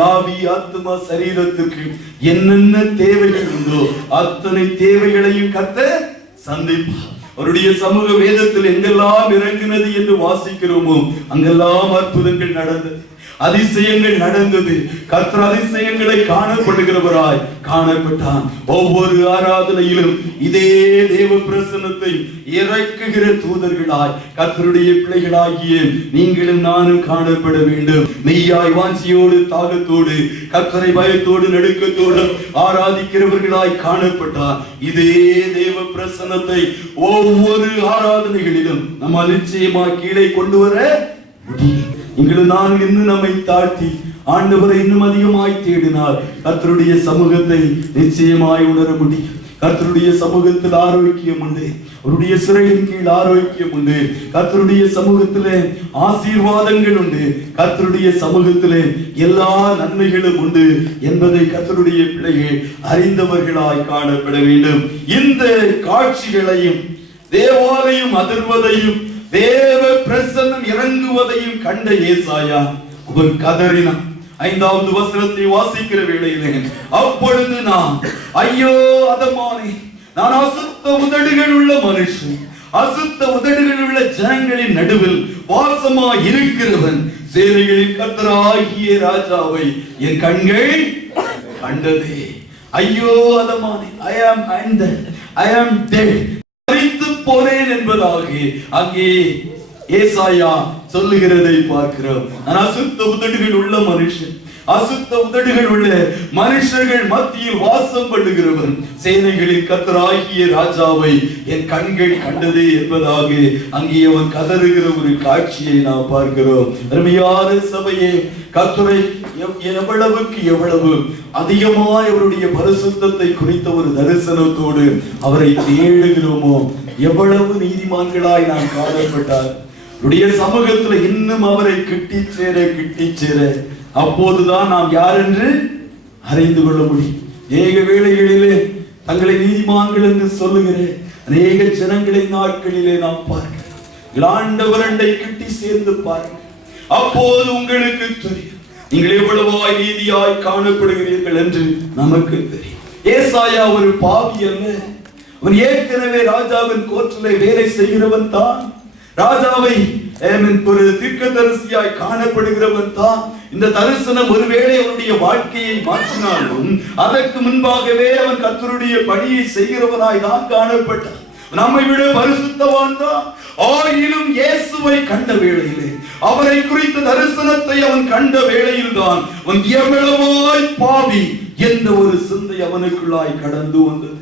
ஆவி ஆத்மா சரீரத்துக்கு என்னென்ன தேவைகள் உண்டோ அத்தனை தேவைகளையும் கர்த்தர் சந்திப்பார். அவருடைய சமூக வேதத்தில் எங்கெல்லாம் இறங்கினது என்று வாசிக்கிறோமோ அங்கெல்லாம் அற்புதங்கள் நடந்தது, அதிசயங்கள் நடந்தது. கர்த்தர் அதிசயங்களை காணப்படுகிறவராய் காணப்பட்டான். ஒவ்வொரு ஆராதனையிலும் இதே தேவ பிரசன்னத்தை இறக்குகிற தூதர்களாய் கர்த்தருடைய பிள்ளைகளாகிய நீங்களும் நானும் காணப்பட வேண்டும். மெய்யாய் வாஞ்சியோடு தாகத்தோடு கர்த்தரை பயத்தோடு நடுக்கத்தோடு ஆராதிக்கிறவர்களாய் காணப்பட்டார். இதே தேவ பிரசன்னத்தை ஒவ்வொரு ஆராதனைகளிலும் நம்ம நிச்சயமாக கீழே கொண்டு வர முடியும். நீங்களும் நான் இன்னும் நம்மை தாழ்த்தி ஆண்டவரை இன்னும் அதிகமாய் தேடினால் கர்த்தருடைய சமூகத்தை நிச்சயமாய் உணர முடியும். கர்த்தருடைய சமூகத்தில் ஆரோக்கியம் உண்டு. அவருடைய சிறையின் கீழ் ஆரோக்கியம் உண்டு. கர்த்தருடைய சமூகத்திலே ஆசீர்வாதங்கள் உண்டு. கர்த்தருடைய சமூகத்திலே எல்லா நன்மைகளும் உண்டு என்பதை கர்த்தருடைய பிள்ளைகள் அறிந்தவர்களாய் காணப்பட வேண்டும். இந்த காட்சிகளையும் தேவாலயம் அதிர்வதையும் தேவ பிரசன்னம் இறங்குவதையும் கண்ட ஏசாயா அவர் கதறினான். 5வது வசனத்தை வாசிக்கிற வேளையிலே அப்பொழுது நான் ஐயோ அதமானே, நான் அசுத்த உதடுகள் உள்ள மனுஷன், அசுத்த உதடுகள் உள்ள ஜனங்களின் நடுவில் வாசமா இருக்கிறவன், சேனைகளின் கர்த்தராகிய ராஜாவை என் கண்கள் கண்டதே. ஐயோ அதமானே, I am dead, மரித்து போனேன் என்பதாக அங்கே ஏசாயா சொல்லுகிறதை பார்க்கிறோம். நான் அசுத்த உதடுகள் உள்ள மனுஷன், அசுத்த உதடுகள் உள்ள மனுஷர்கள் மத்தியில் வாசம் பண்ணுகிறவன், சேனைகளின் கர்த்தராகிய ராஜாவை என் கண்கள் கண்டதே என்பதாக அங்கே அவன் கதறுகிற ஒரு காட்சியை நாம் பார்க்கிறோம். அருமையான சபையே, கர்த்தரை எவ்வளவுக்கு எவ்வளவு அதிகமாய் அவருடைய பரிசுத்தத்தை குறித்த ஒரு தரிசனத்தோடு அவரை தேடுகிறோமோ, எவ்வளவு நீதிமான்களாய் நாம் காணப்பட்டார் அவருடைய சமூகத்தில் இன்னும் அவரை கிட்டி சேர அப்போதுதான் நாம் யார் என்று அறிந்து கொள்ள முடியும். ஏக வேளைகளிலே தங்களை நீதிமான்கள் என்று சொல்லுகிற அநேக ஜனங்களை நாட்களிலே நாம் பார்க்கிறோம். ஆண்டவரண்டை கிட்டி சேர்ந்து பாருங்கள், அப்போது உங்களுக்கு தெரியும் நீங்கள் எவ்வளவாய் நீதியாய் காணப்படுகிறீர்கள் என்று நமக்கு தெரியும். ஏசாயா ஒரு பாவி அல்ல, அவன் ஏற்கனவே ராஜாவின் கோர்ட்டிலே வேலை செய்கிறவன் தான். ராஜாவை ஒரு தீர்க்கதரிசியாய் காணப்படுகிறவன் தான். இந்த தரிசனம் ஒருவேளை அவருடைய வாழ்க்கையை மாற்றினாலும் அதற்கு முன்பாகவே அவன் கர்த்தருடைய பணியை செய்கிறவனாய் தான் காணப்பட்டான். நம்மை விட பரிசுத்தவான் தான். ஆயினும் இயேசுவை கண்ட வேளையிலே, அவரை குறித்த தரிசனத்தை அவன் கண்ட வேளையில் தான் அவன் எவ்வளவாய் பாவி என்ற ஒரு சிந்தை அவனுக்குள்ளாய் கடந்து வந்தது.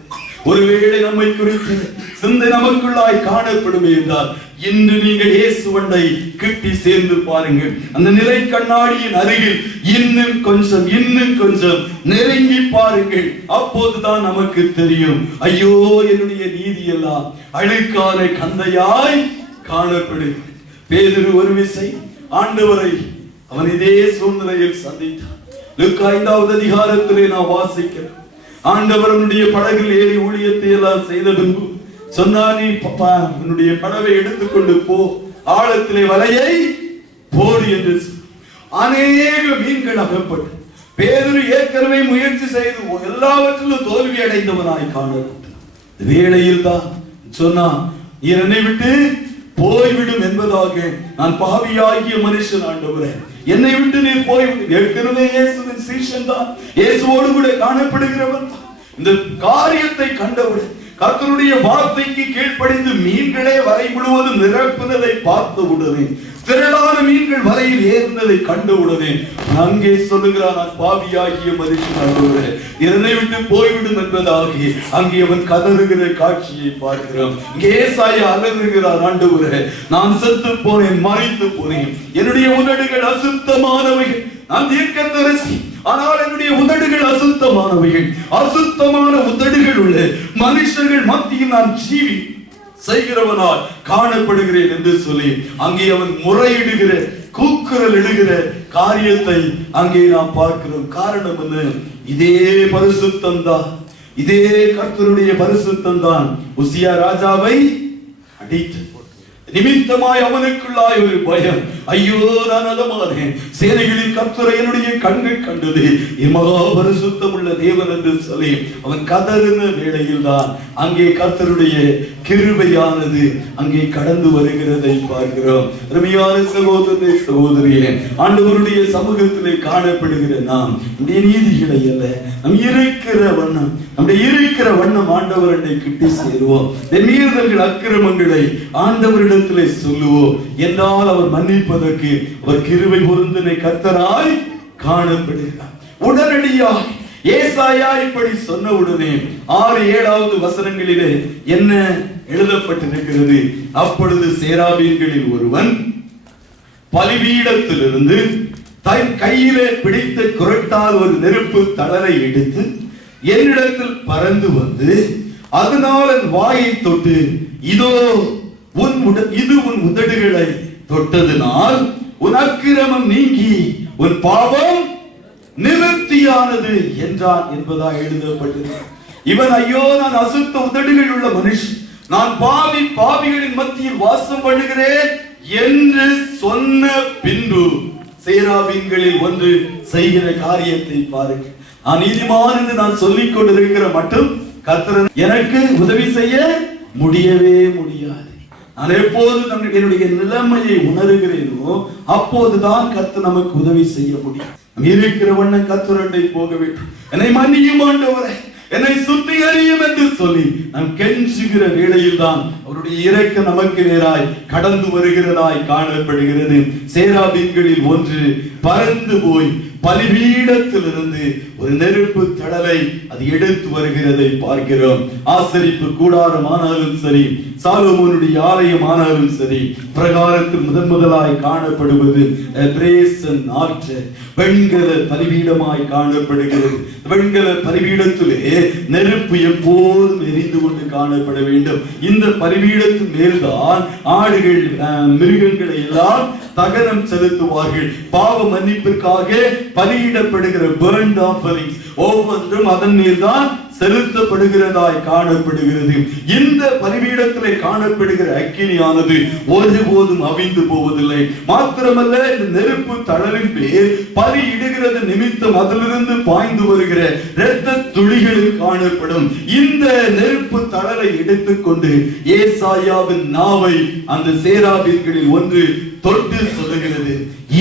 ஒருவேளை நம்மை குறித்து சிந்தை நமக்குள்ளாய் காணப்படுமே என்றால் இன்று நீங்கள் இயேசுவண்டை கிட்டி சேர்ந்து பாருங்கள். அந்த நிலை கண்ணாடியின் அருகில் இன்னும் கொஞ்சம் நெருங்கி பாருங்கள். அப்போதுதான் நமக்கு தெரியும், ஐயோ என்னுடைய நீதி எல்லாம் அழுக்கான கந்தையாய் காணப்படுகிறது. பேதுரு ஒரு விசை ஆண்டவரை அவன் இதே சூழ்நிலையில் சந்தித்தான். லூக்கா 5வது அதிகாரத்திலே நாம் வாசிக்கிறோம். ஆண்டவரனுடைய படகில் ஏறி ஊழியத்தை எல்லாம் செய்த பின்பு சொன்னார், நீ உன்னுடைய படவை எடுத்துக்கொண்டு போ, ஆழத்திலே வலையை போடு என்று. அநேக மீன்கள் அகப்பட்டு பேதுரு ஏற்கனவே முயற்சி செய்து எல்லாவற்றிலும் தோல்வி அடைந்தவனாய் காணப்பட்டான். வேளையில் தான் சொன்னான், என்னை விட்டு போய்விடும் என்பதாக. நான் பாவியாகிய மனுஷன் ஆண்டவரே, என்னை விட்டு நீ போய்விடு. ஏற்கனவே இயேசுவின் சீஷன் தான், இயேசுவோடு கூட காணப்படுகிறவன் தான். இந்த காரியத்தை கண்டவுடன் கர்த்தருடைய வார்த்தைக்கு கீழ்ப்படிந்து மீன்களே வலை முழுவதும் நிரப்புவதை பார்த்த உடனே, திரளான மீன்கள் வலையில் ஏறினதை கண்ட உடனே அங்கே சொல்லுகிறான், நான் பாவியாகிய மனுஷன் ஆண்டவரே, என்னை விட்டு போய்விடும் என்பதாகி அங்கே அவன் கதறுகிற காட்சியை பார்க்கிறோம். இங்கே ஏசாயா அலறுகிறார், ஆண்டவரே நான் செத்து போனேன், மறைத்து போனேன், என்னுடைய உதடுகள் அசுத்தமானவைகள், நான் தீர்க்கதரிசி ஆனால் என்னுடைய உதடுகள் அசுத்தமானவைகள், அசுத்தமான உதடுகள் உள்ள மனுஷர்கள் மத்தியில் நான் ஜீவி செய்கிறவனால் காணப்படுகிறேன் என்று சொல்லி அங்கே அவன் முறையிடுகிற, கூக்குரல் இடுகிற காரியத்தை அங்கே நாம் பார்க்கிறோம். காரணம் என்ன? இதே பரிசுத்தம் தான், இதே கர்த்தருடைய பரிசுத்தம் தான் உசியா ராஜாவை அடித்து நிமித்தமாய் அவனுக்குள்ளாய் ஒரு பயம், ஐயோ நான் அதமானேன், சேனைகளின் கர்த்தரை என்னுடைய கண்கள் கண்டது, மகா பரிசுத்தம் உள்ள தேவன் என்று சொல்லி அவன் கதறின வேளையில் தான் அங்கே கர்த்தருடைய கிருபையானது அங்கே கடந்து வருகிறதை பார்க்கிறோம். அருமையான சகோதரனே, சகோதரியே, ஆண்டவருடைய சமூகத்திலே காணப்படுகிற நாம் நம்முடைய நீதிகளை அல்ல, நம் இருக்கிற வண்ணம் ஆண்டவரை கிட்டி சேருவோம். மீறுதல்கள் அக்கிரமங்களை ஆண்டவரிடத்திலே சொல்லுவோம் என்றால் அவர் மன்னிப்பதற்கு அவர் கிருபை பொருந்தின கர்த்தராய் காணப்படுகிறார். உடனடியாக ஏசாயா இப்படி சொன்ன உடனே 6-7வது வசனங்களிலே என்ன எழுதப்பட்டிருக்கிறது? அப்பொழுது சேராபீன்களில் ஒருவன் பலிபீடத்திலிருந்து தன் கையிலே பிடித்த குரட்டால் ஒரு நெருப்பு தளரை எடுத்து என்னிடத்தில் பறந்து வந்து அதனால் என் வாயை தொட்டு, இதோ இது உன் உதடுகளை தொட்டதினால் உன் அக்கிரமம் நீங்கி உன் பாவம் நிவர்த்தியானது என்றான் என்பதாக எழுதப்பட்டது. இவன், ஐயோ நான் அசுத்த உதடுகள் உள்ள மனுஷன், நான் பாவிகளின் மத்தியில் வாசம் பண்ணுகிறேன் என்று சொன்ன பின்பு சேராபீன்களில் ஒன்று செய்கிற காரியத்தை பாருங்கள். நான் நீதிமான் என்று நான் சொல்லிக் கொண்டிருக்கிற மட்டும் கர்த்தர் எனக்கு உதவி செய்ய முடியவே முடியாது. நான் எப்போது என்னுடைய நிலைமையை உணர்கிறேனோ அப்போதுதான் கர்த்தர் நமக்கு உதவி செய்ய முடியும். இருக்கிற வண்ணம் கர்த்தரண்டை போக வேண்டும். என்னை மன்னியும் ஆண்டவரே, என்னை சுத்திகரியும் என்று சொல்லி நாம் கெஞ்சுகிற வேளையில் தான் அவருடைய இரக்கம் நமக்கு நேராய் கடந்து வருகிறதாய் காணப்படுகிறது. சேராபீன்களில் ஒன்று பறந்து போய் பலிபீடத்திலிருந்து ஒரு நெருப்பு தழலை அது எடுத்து வருகிறதை பார்க்கிறோம். ஆசரிப்பு கூடாரம் ஆனாலும் சரி, சாலமோனுடைய ஆலயம் ஆனாலும் சரி, பிரகாரத்தில் முதலாய் காணப்படுவது வெண்கல பலிபீடமாய் காணப்படுகிறது. வெண்கல பலிபீடத்திலே நெருப்பு எப்போதும் எரிந்து கொண்டு காணப்பட வேண்டும். இந்த பலிபீடத்தின் மேல்தான் ஆடுகள் மிருகங்களை எல்லாம் தகனம் செலுத்துவார்கள். பாவ மன்னிப்பிற்காக பலியிடப்படுகிற burnt offerings ஒவ்வொன்றும் அதன் மேல்தான் செலுத்தப்படுகிறதாய் காணப்படுகிறது. இந்த பலிபீடத்திலே காணப்படுகிற அக்கினியானது ஒருபோதும் அவிந்து போவதில்லை. மாத்திரமல்ல, இந்த நெருப்பு தழலின் பேர் பலியிடுகிறது நிமித்தம் அதிலிருந்து பாய்ந்து வருகிற இரத்த துளிகளில் காணப்படும். இந்த நெருப்பு தழலை எடுத்துக்கொண்டு ஏசாயாவின் நாவை அந்த சேராபீன்களில் ஒன்று தொட்டு சொல்லுகிறது,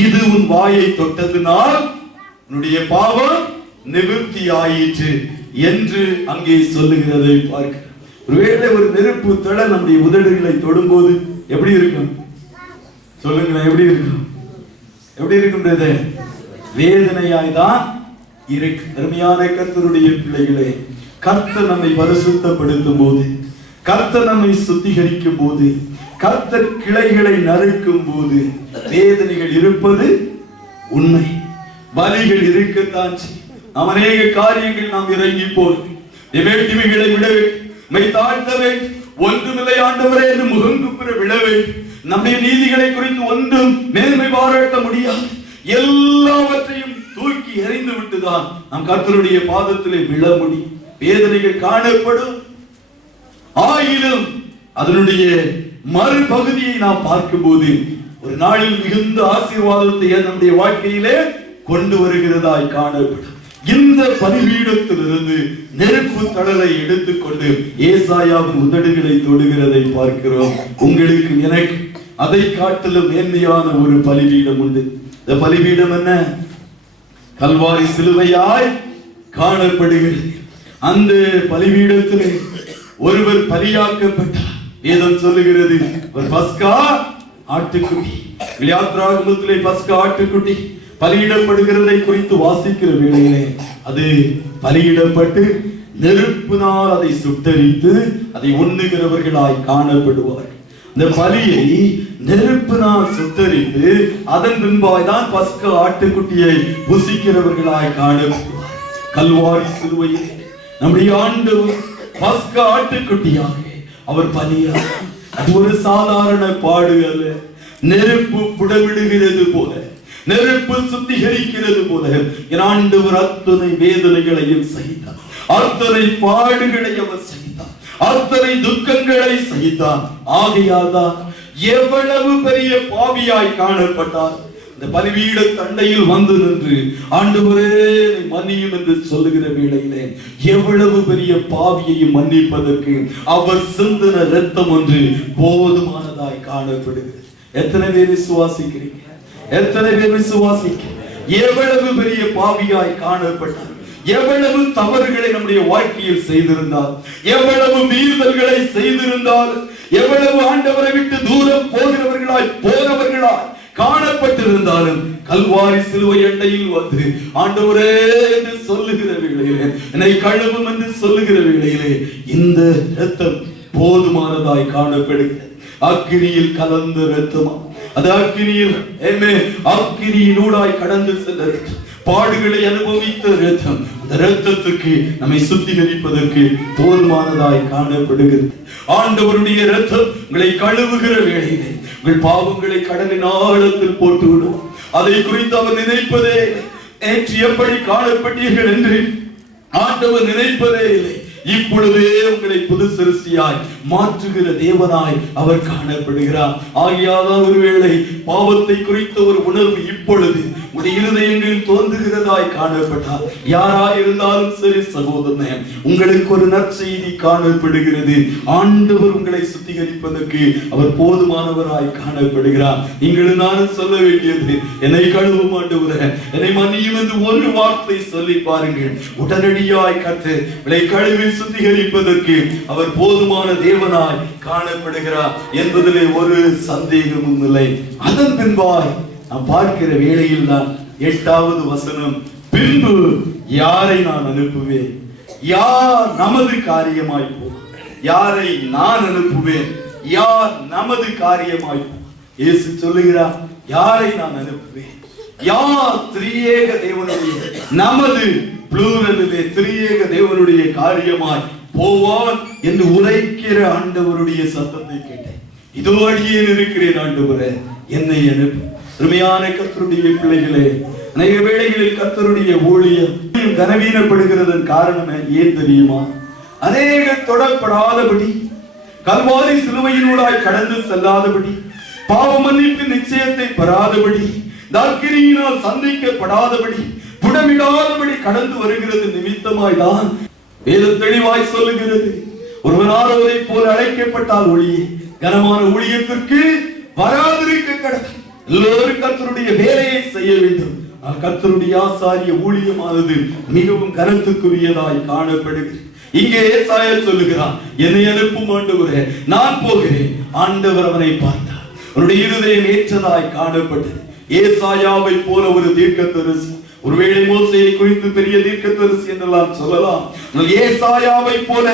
இது உன் வாயை தொட்டதினால் உன்னுடைய பாவம் நிவர்த்தி ஆயிற்று என்று அங்கே சொல்லுகிறதை பார்க்க. ஒருவேளை ஒரு நெருப்பு தழல் நம்முடைய உதடுகளை தொடும்போது எப்படி இருக்கும்? சொல்லுங்களேன், எப்படி இருக்கும்? எப்படி இருக்கும்ன்றத வேதனையாய்தான் இருக்கு. அருமையான கர்த்தருடைய பிள்ளைகளே, கர்த்தர் நம்மை பரிசுத்தப்படுத்தும் போது, கர்த்தர் நம்மை சுத்திகரிக்கும் போது, கர்த்தர் கிளைகளை நறுக்கும் போது வேதனைகள் இருப்பது உண்மை. வலிகள் இருக்கத்தான் செய்யும். நாம் அநேக காரியங்கள் நாம் இறங்கி போகிறோம். வேண்டிமைகளை விட வேண்டும், தாழ்த்த வேண்டும், ஒன்றுமில்லை ஆண்டவரே என்று முகங்குப்புற விழ வேண்டும். நம்முடைய நீதிகளை குறித்து ஒன்றும் மேன்மை பாராட்ட முடியாது. எல்லாவற்றையும் தூக்கி எறிந்து விட்டுதான் நம் கர்த்தருடைய பாதத்திலே விழ முடியும். வேதனைகள் காணப்படும். ஆயினும் அதனுடைய மறுபகுதியை நாம் பார்க்கும் போது ஒரு நாளில் மிகுந்த ஆசீர்வாதத்தை நம்முடைய வாழ்க்கையிலே கொண்டு வருகிறதாய் காணப்படும். இந்த பலிபீடத்திலிருந்து நெருப்பு தழலை எடுத்துக்கொண்டு ஏசாயாவின் உதடுகளை தொடுகிறதை பார்க்கிறோம். உங்களுக்கு எனக்கு அதை காட்டிலும் மேன்மையான ஒரு பலிபீடம் உண்டு. இந்த பலிபீடம் என்ன? கல்வாரி சிலுவையாய் காணப்படுகிறது. அந்த பலிபீடத்திலே ஒருவர் பலியாக்கப்பட்டார். வேதம் சொல்லுகிறது, ஒரு பஸ்கா ஆட்டுக்குட்டி. யாத்திராகமத்திலே பஸ்கா ஆட்டுக்குட்டி பலியிடப்படுகிறதை குறித்து வாசிக்கிற வேளையிலே அது பலியிடப்பட்டு நெருப்பினால் அதை சுட்டரித்து அதை உண்ணுகிறவர்களாய் காணப்படுவார். இந்த பலியை நெருப்பினால் சுட்டரித்து அதன் பின்பாய் தான் பஸ்கா ஆட்டுக்குட்டியை புசிக்கிறவர்களாய் காணப்படுவார். கல்வாரி சிலுவையில் நம்முடைய ஆண்டவர் பஸ்கா ஆட்டுக்குட்டியாக அவர் பலியாக. அது ஒரு சாதாரண பாடு அல்ல. நெருப்பு புடமிடுகிறது போல, நெருப்பு சுத்திகரிக்கிறது போல என் ஆண்டவர் அத்தனை வேதனைகளையும் சகித்தார், அத்தனை பாடுகளை அவர் சகித்தார், அத்தனை துக்கங்களை சகித்தார். ஆகையால் தான் எவ்வளவு பெரிய பாவியாய் காணப்பட்டார். இந்த பலிபீட தண்டையில் வந்து நின்று ஆண்டவரே மன்னியும் என்று சொல்லுகிற வேளையிலே எவ்வளவு பெரிய பாவியையும் மன்னிப்பதற்கு அவர் சிந்தின இரத்தம் ஒன்று போதுமானதாய் காணப்படுகிறது. எத்தனை பேர் விசுவாசிக்கிறீங்க? எத்தனை பேர் விசுவாசிக்க? எவ்வளவு பெரிய பாவியாய் காணப்பட்டார், எவ்வளவு தவறுகளை நம்முடைய வாழ்க்கையில் செய்திருந்தார், எவ்வளவு மீறுதல்களை செய்திருந்தால், எவ்வளவு ஆண்டவரை விட்டு தூரம் போகிறவர்களாய் காணப்பட்டிருந்தாலும் கல்வாரி சிலுவை அண்டையில் வந்து ஆண்டவரே என்று சொல்லுகிற வேளையிலே, என்னை கழுவும் என்று சொல்லுகிற வேளையிலே இந்த இரத்தம் போதுமானதாய் காணப்படுகிறது. அக்கினியில் கலந்த இரத்தமா? அது அக்கினியினூடாய் கடந்து சென்ற பாடுகளை அனுபவித்த இரத்தம். அந்த இரத்தத்துக்கு நம்மை சுத்திகரிப்பதற்கு போதுமானதாய் காணப்படுகிறது. ஆண்டவருடைய இரத்தம் உங்களை கழுவுகிற வேளையிலே உங்கள் பாவங்களை கடலின் ஆழத்தில் போட்டுவிடும். அதை குறித்து அவர் நினைப்பதே, நேற்று எப்படி காணப்பட்டீர்கள் என்று ஆண்டவர் நினைப்பதே இல்லை. இப்பொழுதே உங்களை புது சிருஷ்டியாய் மாற்றுகிற தேவனாய் அவர் காணப்படுகிறார். ஆகியால் ஒருவேளை பாவத்தை குறித்த ஒரு உணர்வு இப்பொழுது உடைய இருதயங்களில் தோன்றுகிறதாய் காணப்பட்டார். யாராய் இருந்தாலும் சரி சகோதரனே, உங்களுக்கு ஒரு நற்செய்தி காணப்படுகிறது. ஆண்டவர் உங்களை சுத்திகரிப்பதற்கு அவர் போதுமானவராய் காணப்படுகிறார். நீங்களும் நானும் சொல்ல வேண்டியது, என்னை கழுவும் ஆண்டவரே, என்னை மன்னியும் என்று ஒரு வார்த்தை சொல்லி பாருங்கள். உடனடியாய் கர்த்தர் உங்களை கழுவி சுத்திகரிப்பதற்கு அவர் போதுமான தேவனாய் காணப்படுகிறார் என்பதிலே ஒரு சந்தேகமும் இல்லை. அதன் பின்பாய் நாம் பார்க்கிற வேளையில் தான் 8வது வசனம், பின்பு யாரை நான் அனுப்புவேன்? யார் நமது காரியமாய் போ? யாரை நான் அனுப்புவேன்? யார் நமது காரியமாய் போ? இயேசு சொல்லுகிறார், யாரை நான் அனுப்புவேன்? யார் திரியேக தேவனுடைய, நமது புளூரலிலே திரியேக தேவனுடைய காரியமாய் போவான் என்று உரைக்கிற ஆண்டவருடைய சத்தத்தை கேட்டேன். இதோ அடியேன் இருக்கிறேன் ஆண்டவரே, என்னை அனுப்பு. அருமையான கர்த்தருடைய பிள்ளைகளே, அநேக வேளைகளில் கர்த்தருடைய ஊழியம் கனவீனப்படுகிறதன் காரணம் ஏன் தெரியுமா? அநேக தொடப்படாதபடி, கல்வாரி சிலுவையினூடாய் கடந்து செல்லாதபடி, பாவ மன்னிப்பு நிச்சயத்தை பெறாதபடி, தாக்கிரியினால் சந்திக்கப்படாதபடி, புடமிடாதபடி கடந்து வருகிறது நிமித்தமாய் தான் வேதம் தெளிவாய் சொல்லுகிறது, ஒருவனாரோரை போல அழைக்கப்பட்டால் ஒளியே கனமான ஊழியத்திற்கு வராதிருக்க கடவுள். எல்லோரும் கர்த்தருடைய வேலையை செய்ய வேண்டும். கர்த்தருடைய ஆசாரிய ஊழியமானது மிகவும் கனத்துக்குரியதாய் காணப்படுகிறது. இங்கே ஏசாயா சொல்லுகிறான், என்னை அனுப்பும் ஆண்டவரே, நான் போகிறேன். ஆண்டவர் அவனை பார்த்தார், அவருடைய இருதயம் ஏற்றதாய் காணப்பட்டது. ஏசாயாவை போல ஒரு தீர்க்கதரிசி, ஒருவேளை மோசேயை குறித்து பெரிய தீர்க்கதரிசி என்றெல்லாம் சொல்லலாம். ஏசாயாவை போல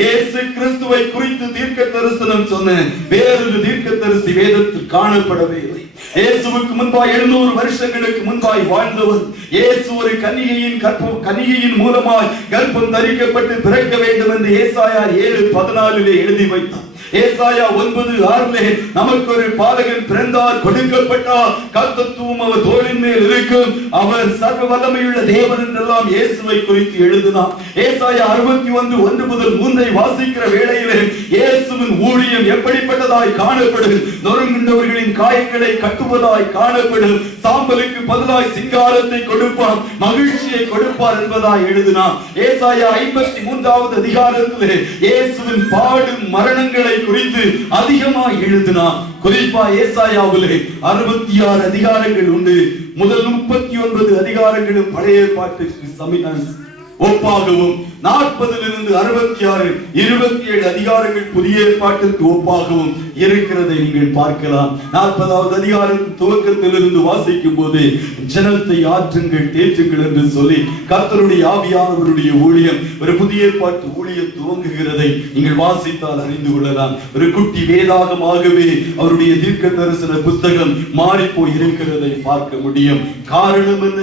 இயேசு கிறிஸ்துவை குறித்து தீர்க்க தரிசனம் சொன்ன வேறொரு தீர்க்கதரிசி வேதத்தில் காணப்படவே இல்லை. இயேசுவுக்கு முன்பாய் 700 வருஷங்களுக்கு முன்பாய் வாழ்ந்தவர். இயேசு ஒரு கன்னிகையின் மூலமாய் கர்ப்பம் தரிக்கப்பட்டு பிறக்க வேண்டும் என்று ஏசாயா 7:14 எழுதி வைத்தார். ஏசாயா 9:6 நமக்கு ஒரு பாலகன் பிறந்தார், கொடுக்கப்பட்டார், கர்த்தத்துவம் அவர் தோளின் மேல் இருக்கும், அவர் சர்வ வல்லமையுள்ள தேவன் என்றெல்லாம் இயேசுவை குறித்து எழுதினார். ஏசாயா 61:1-3 வாசிக்கிற வேளையிலே இயேசுவின் ஊழியம் எப்படிப்பட்டதாய் காணப்படும்? நொறுங்குண்டவர்களின் காயங்களை கட்டுவதாய் காணப்படும், சாம்பலுக்கு பதிலாய் சிங்காரத்தை கொடுப்பார், மகிழ்ச்சியை கொடுப்பார் என்பதாய் எழுதினார். ஏசாயா 53வது அதிகாரத்திலே இயேசுவின் பாடும் மரணங்களை குறித்து அதிகமாக எழுதினார். குறிப்பா ஏசாயாவிலே 66 அதிகாரங்கள் உண்டு. முதல் 39 அதிகாரங்களும் பழைய ஏற்பாட்டுக்கு ஒப்பாகவும், 40 66 27 அதிகாரங்கள் புதிய ஏற்பாட்டிற்கு ஒப்பாகவும் இருக்கிறதை நீங்கள் பார்க்கலாம். 40வது அதிகாரத்தின் துவக்கத்திலிருந்து வாசிக்கும் போது, ஜனத்தை ஆற்றுங்கள் தேற்றுங்கள் என்று சொல்லி கர்த்தருடைய ஆவியானவருடைய ஊழியம், ஒரு புதிய ஏற்பாட்டு ஊழியம் துவங்குகிறதை நீங்கள் வாசித்தால் அறிந்து கொள்ளலாம். ஒரு குட்டி வேதாகமாகவே அவருடைய தீர்க்க தரிசன புஸ்தகம் மாறி போய் இருக்கிறதை பார்க்க முடியும். காரணம் என்ன?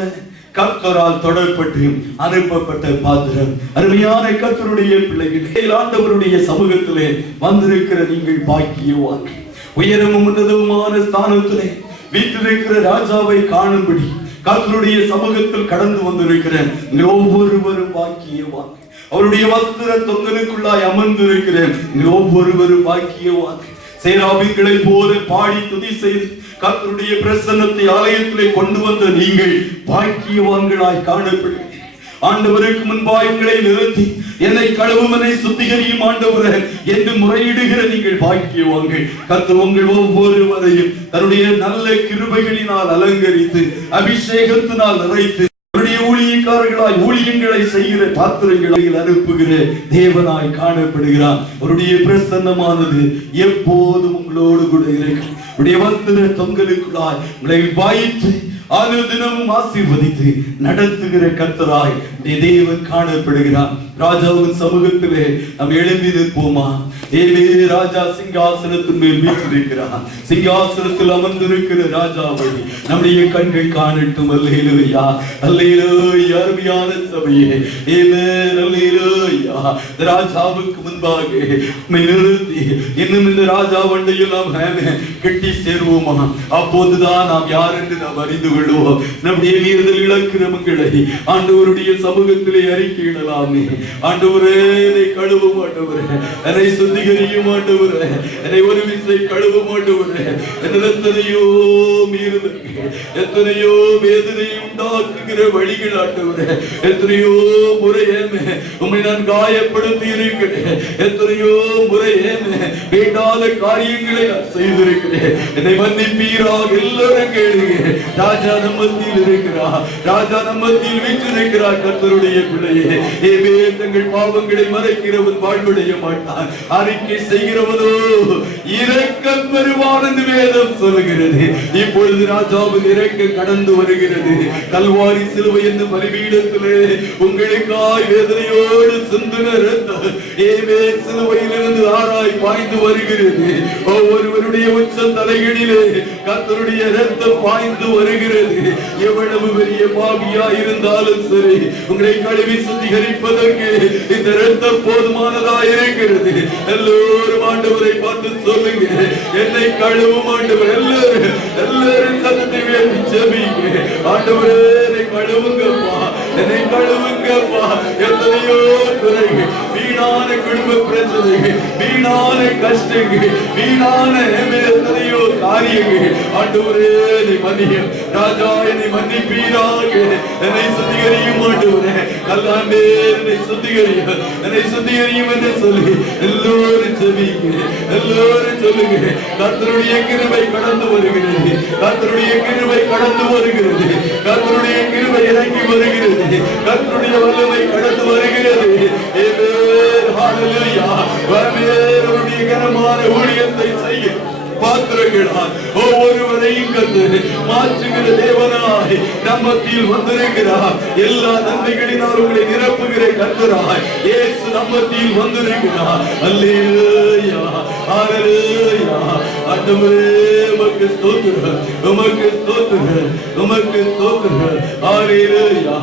கர்த்தரால் தொடரப்பட்டு அனுப்பப்பட்ட பாத்திரம். அருமையான கர்த்தருடைய பிள்ளைகளே, ஆண்டவருடைய சமூகத்திலே வந்திருக்கிற நீங்கள் பாக்கியவான்கள். உயரமும் உன்னதமான ஸ்தானத்திலே வீற்றிருக்கிற ராஜாவை காணும்படி கர்த்தருடைய சமூகத்தில் கடந்து வந்திருக்கிற நீங்கள் ஒவ்வொருவரும் பாக்கியவான்கள். அவருடைய வஸ்திர தொங்கலுக்குள்ளாய் அமர்ந்திருக்கிற நீங்கள் ஒவ்வொருவரும் பாக்கியவான்கள். சேராபீன்களை போல பாடி துதி செய்து கர்த்தருடைய பிரசன்னத்தை ஆலயத்திலே கொண்டு வந்த நீங்கள் பாக்கியவான்களாய் காணப்படுகிறீர்கள். ஆண்டவருக்கு முன்பாய் உங்களை நிறுத்தி என்னை கழுவும், என்னை சுத்திகரியும் ஆண்டவரே என்று முறையிடுகிற நீங்கள் பாக்கியவான்கள். கர்த்தர் உங்கள் ஒவ்வொருவரையும் தன்னுடைய நல்ல கிருபைகளினால் அலங்கரித்து அபிஷேகத்தினால் நிறைத்து ஊழியக்காரர்களாய் ஊழியங்களை செய்கிற பாத்திரங்களை அனுப்புகிற தேவனாய் காணப்படுகிறார். அவருடைய பிரசன்னமானது எப்போதும் உங்களோடு கூட இருக்கும். உடைய வஸ்திர தொங்கலுக்குள்ளாய் உங்களை வாய்த்து அனுதினமும் ஆசீர்வதித்து நடத்துகிற கர்த்தராய் தேவன் காணப்படுகிறார். ராஜாவின் சமூகத்திலே நாம் எழும்பி நிற்போமா? தேவே ராஜா சிங்காசனத்தின் மேல் வீற்றிருக்கிறார். சிங்காசனத்தில் அமர்ந்திருக்கிற ராஜாவை நம்முடைய கண்கள் காணட்டும். அல்லேலூயா, அல்லேலூயா. அருமையான சபையே, ஆமென், அல்லேலூயா. ராஜாவுக்கு முன்பாக நிறுத்தி இன்னும் இந்த ராஜா வண்டையில் நாம் கட்டி சேருவோமா? அப்போதுதான் நாம் யார் என்று நாம் அறிந்து கொள்வோம். நம்முடைய மீறுதல் இழக்கிறவங்களை ஆண்டவருடைய சமூகத்திலே அறிக்கையிடலாமே. ஆண்டவரே, என்னை கழுவும் ஆண்டவரே, என்னை சுத்திகரியும் ஆண்டவரே, என்னை ஒரு விசை கழுவும் ஆண்டவரே. எத்தனையோ மீறுதல், எத்தனையோ வேதனை உண்டாக்குகிற வழிகள் ஆண்டவரே, எத்தனையோ முறையேமே உம்மை நான் காயப்படுத்தி இருக்கிறேன். எத்தனையோ முறையேமே வேண்டாத காரியங்களை நான் செய்திருக்கிறேன். என்னை மன்னிப்பீராக. எல்லாரும் கேளுங்க. ராஜா நம்ம மத்தியில் இருக்கிறார். ராஜா நம்ம மத்தியில் வீற்றிருக்கிறார். கர்த்தருடைய பிள்ளையே, தங்கள் பாவங்களை மறைக்கிறவன் வாழ்வடைய மாட்டான், அறிக்கை செய்கிறவனோ இரக்கம் பெறுவான் என்று வேதம் சொல்லுகிறது. இப்பொழுது ராஜாவின் இரக்கம் கடந்து வருகிறது. கல்வாரி சிலுவை என்று பலிபீடத்திலே உங்களுக்காய் வேதனையோடு சிந்தின இரத்தம் சிலுவையிலிருந்து ஆராய் பாய்ந்து வருகிறது. ஒவ்வொருவருடைய உச்ச தலைகளிலே கர்த்தருடைய இரத்தம் பாய்ந்து வருகிறது. எவ்வளவு பெரிய பாவியா இருந்தாலும் சரி, உங்களை கழுவி சுத்திகரிப்பதற்கு இந்த இரத்தம் போதுமானதா இருக்கிறது. எல்லோரும் ஆண்டவரை பார்த்து சொல்லுங்க, என்னை கழுவும் ஆண்டவர். எல்லாரும் சத்தத்தை வேண்டி ஜெபிங்க. ஆண்டவரே என்னை கழுவுங்கப்பா, என்னை கழுவுங்கப்பா. எத்தனையோ குறைகள், வீணான குடும்ப பிரச்சனைகள், வீணான கஷ்டங்கள், வீணான எத்தனையோ காரியங்கள். ஆண்டவரே என்னை மன்னியும் ராஜா, என்னை மன்னிப்பீராக. என்னை சுத்திகரியும் ஆண்டவரே, அல்லாமே என்னை சுத்திகரியும், என்னை சுத்திகரியும் என்று சொல்லி எல்லோரும் ஜெபிங்க. எல்லோரும் சொல்லுங்க, கர்த்தருடைய கிருபை கடந்து வருகிறது, கர்த்தருடைய கிருபை கடந்து வருகிறது, கர்த்தருடைய கிருபை இறங்கி வருகிறது, கர்த்தருடைய வல்லமை கடந்து வருகிறது. ஹalleluya. அவருடைய கனமான ஊழியத்தை செய்ய பாத்திரங்களாய் ஒவ்வொருவரையும் கர்த்தர் மாற்றுகிற தேவனாய் நம்மத்தில் வந்திருக்கிறார். எல்லா நன்மைகளினால் உங்களை நிரப்புகிற கர்த்தராய் இயேசு நம்மத்தில் வந்திருக்கிறார். அல்லேலூயா, ஹalleluya. ஆண்டவரே உமக்கு ஸ்தோத்திரம், உமக்கு ஸ்தோத்திரம், உமக்கு ஸ்தோத்திரம். ஹalleluya.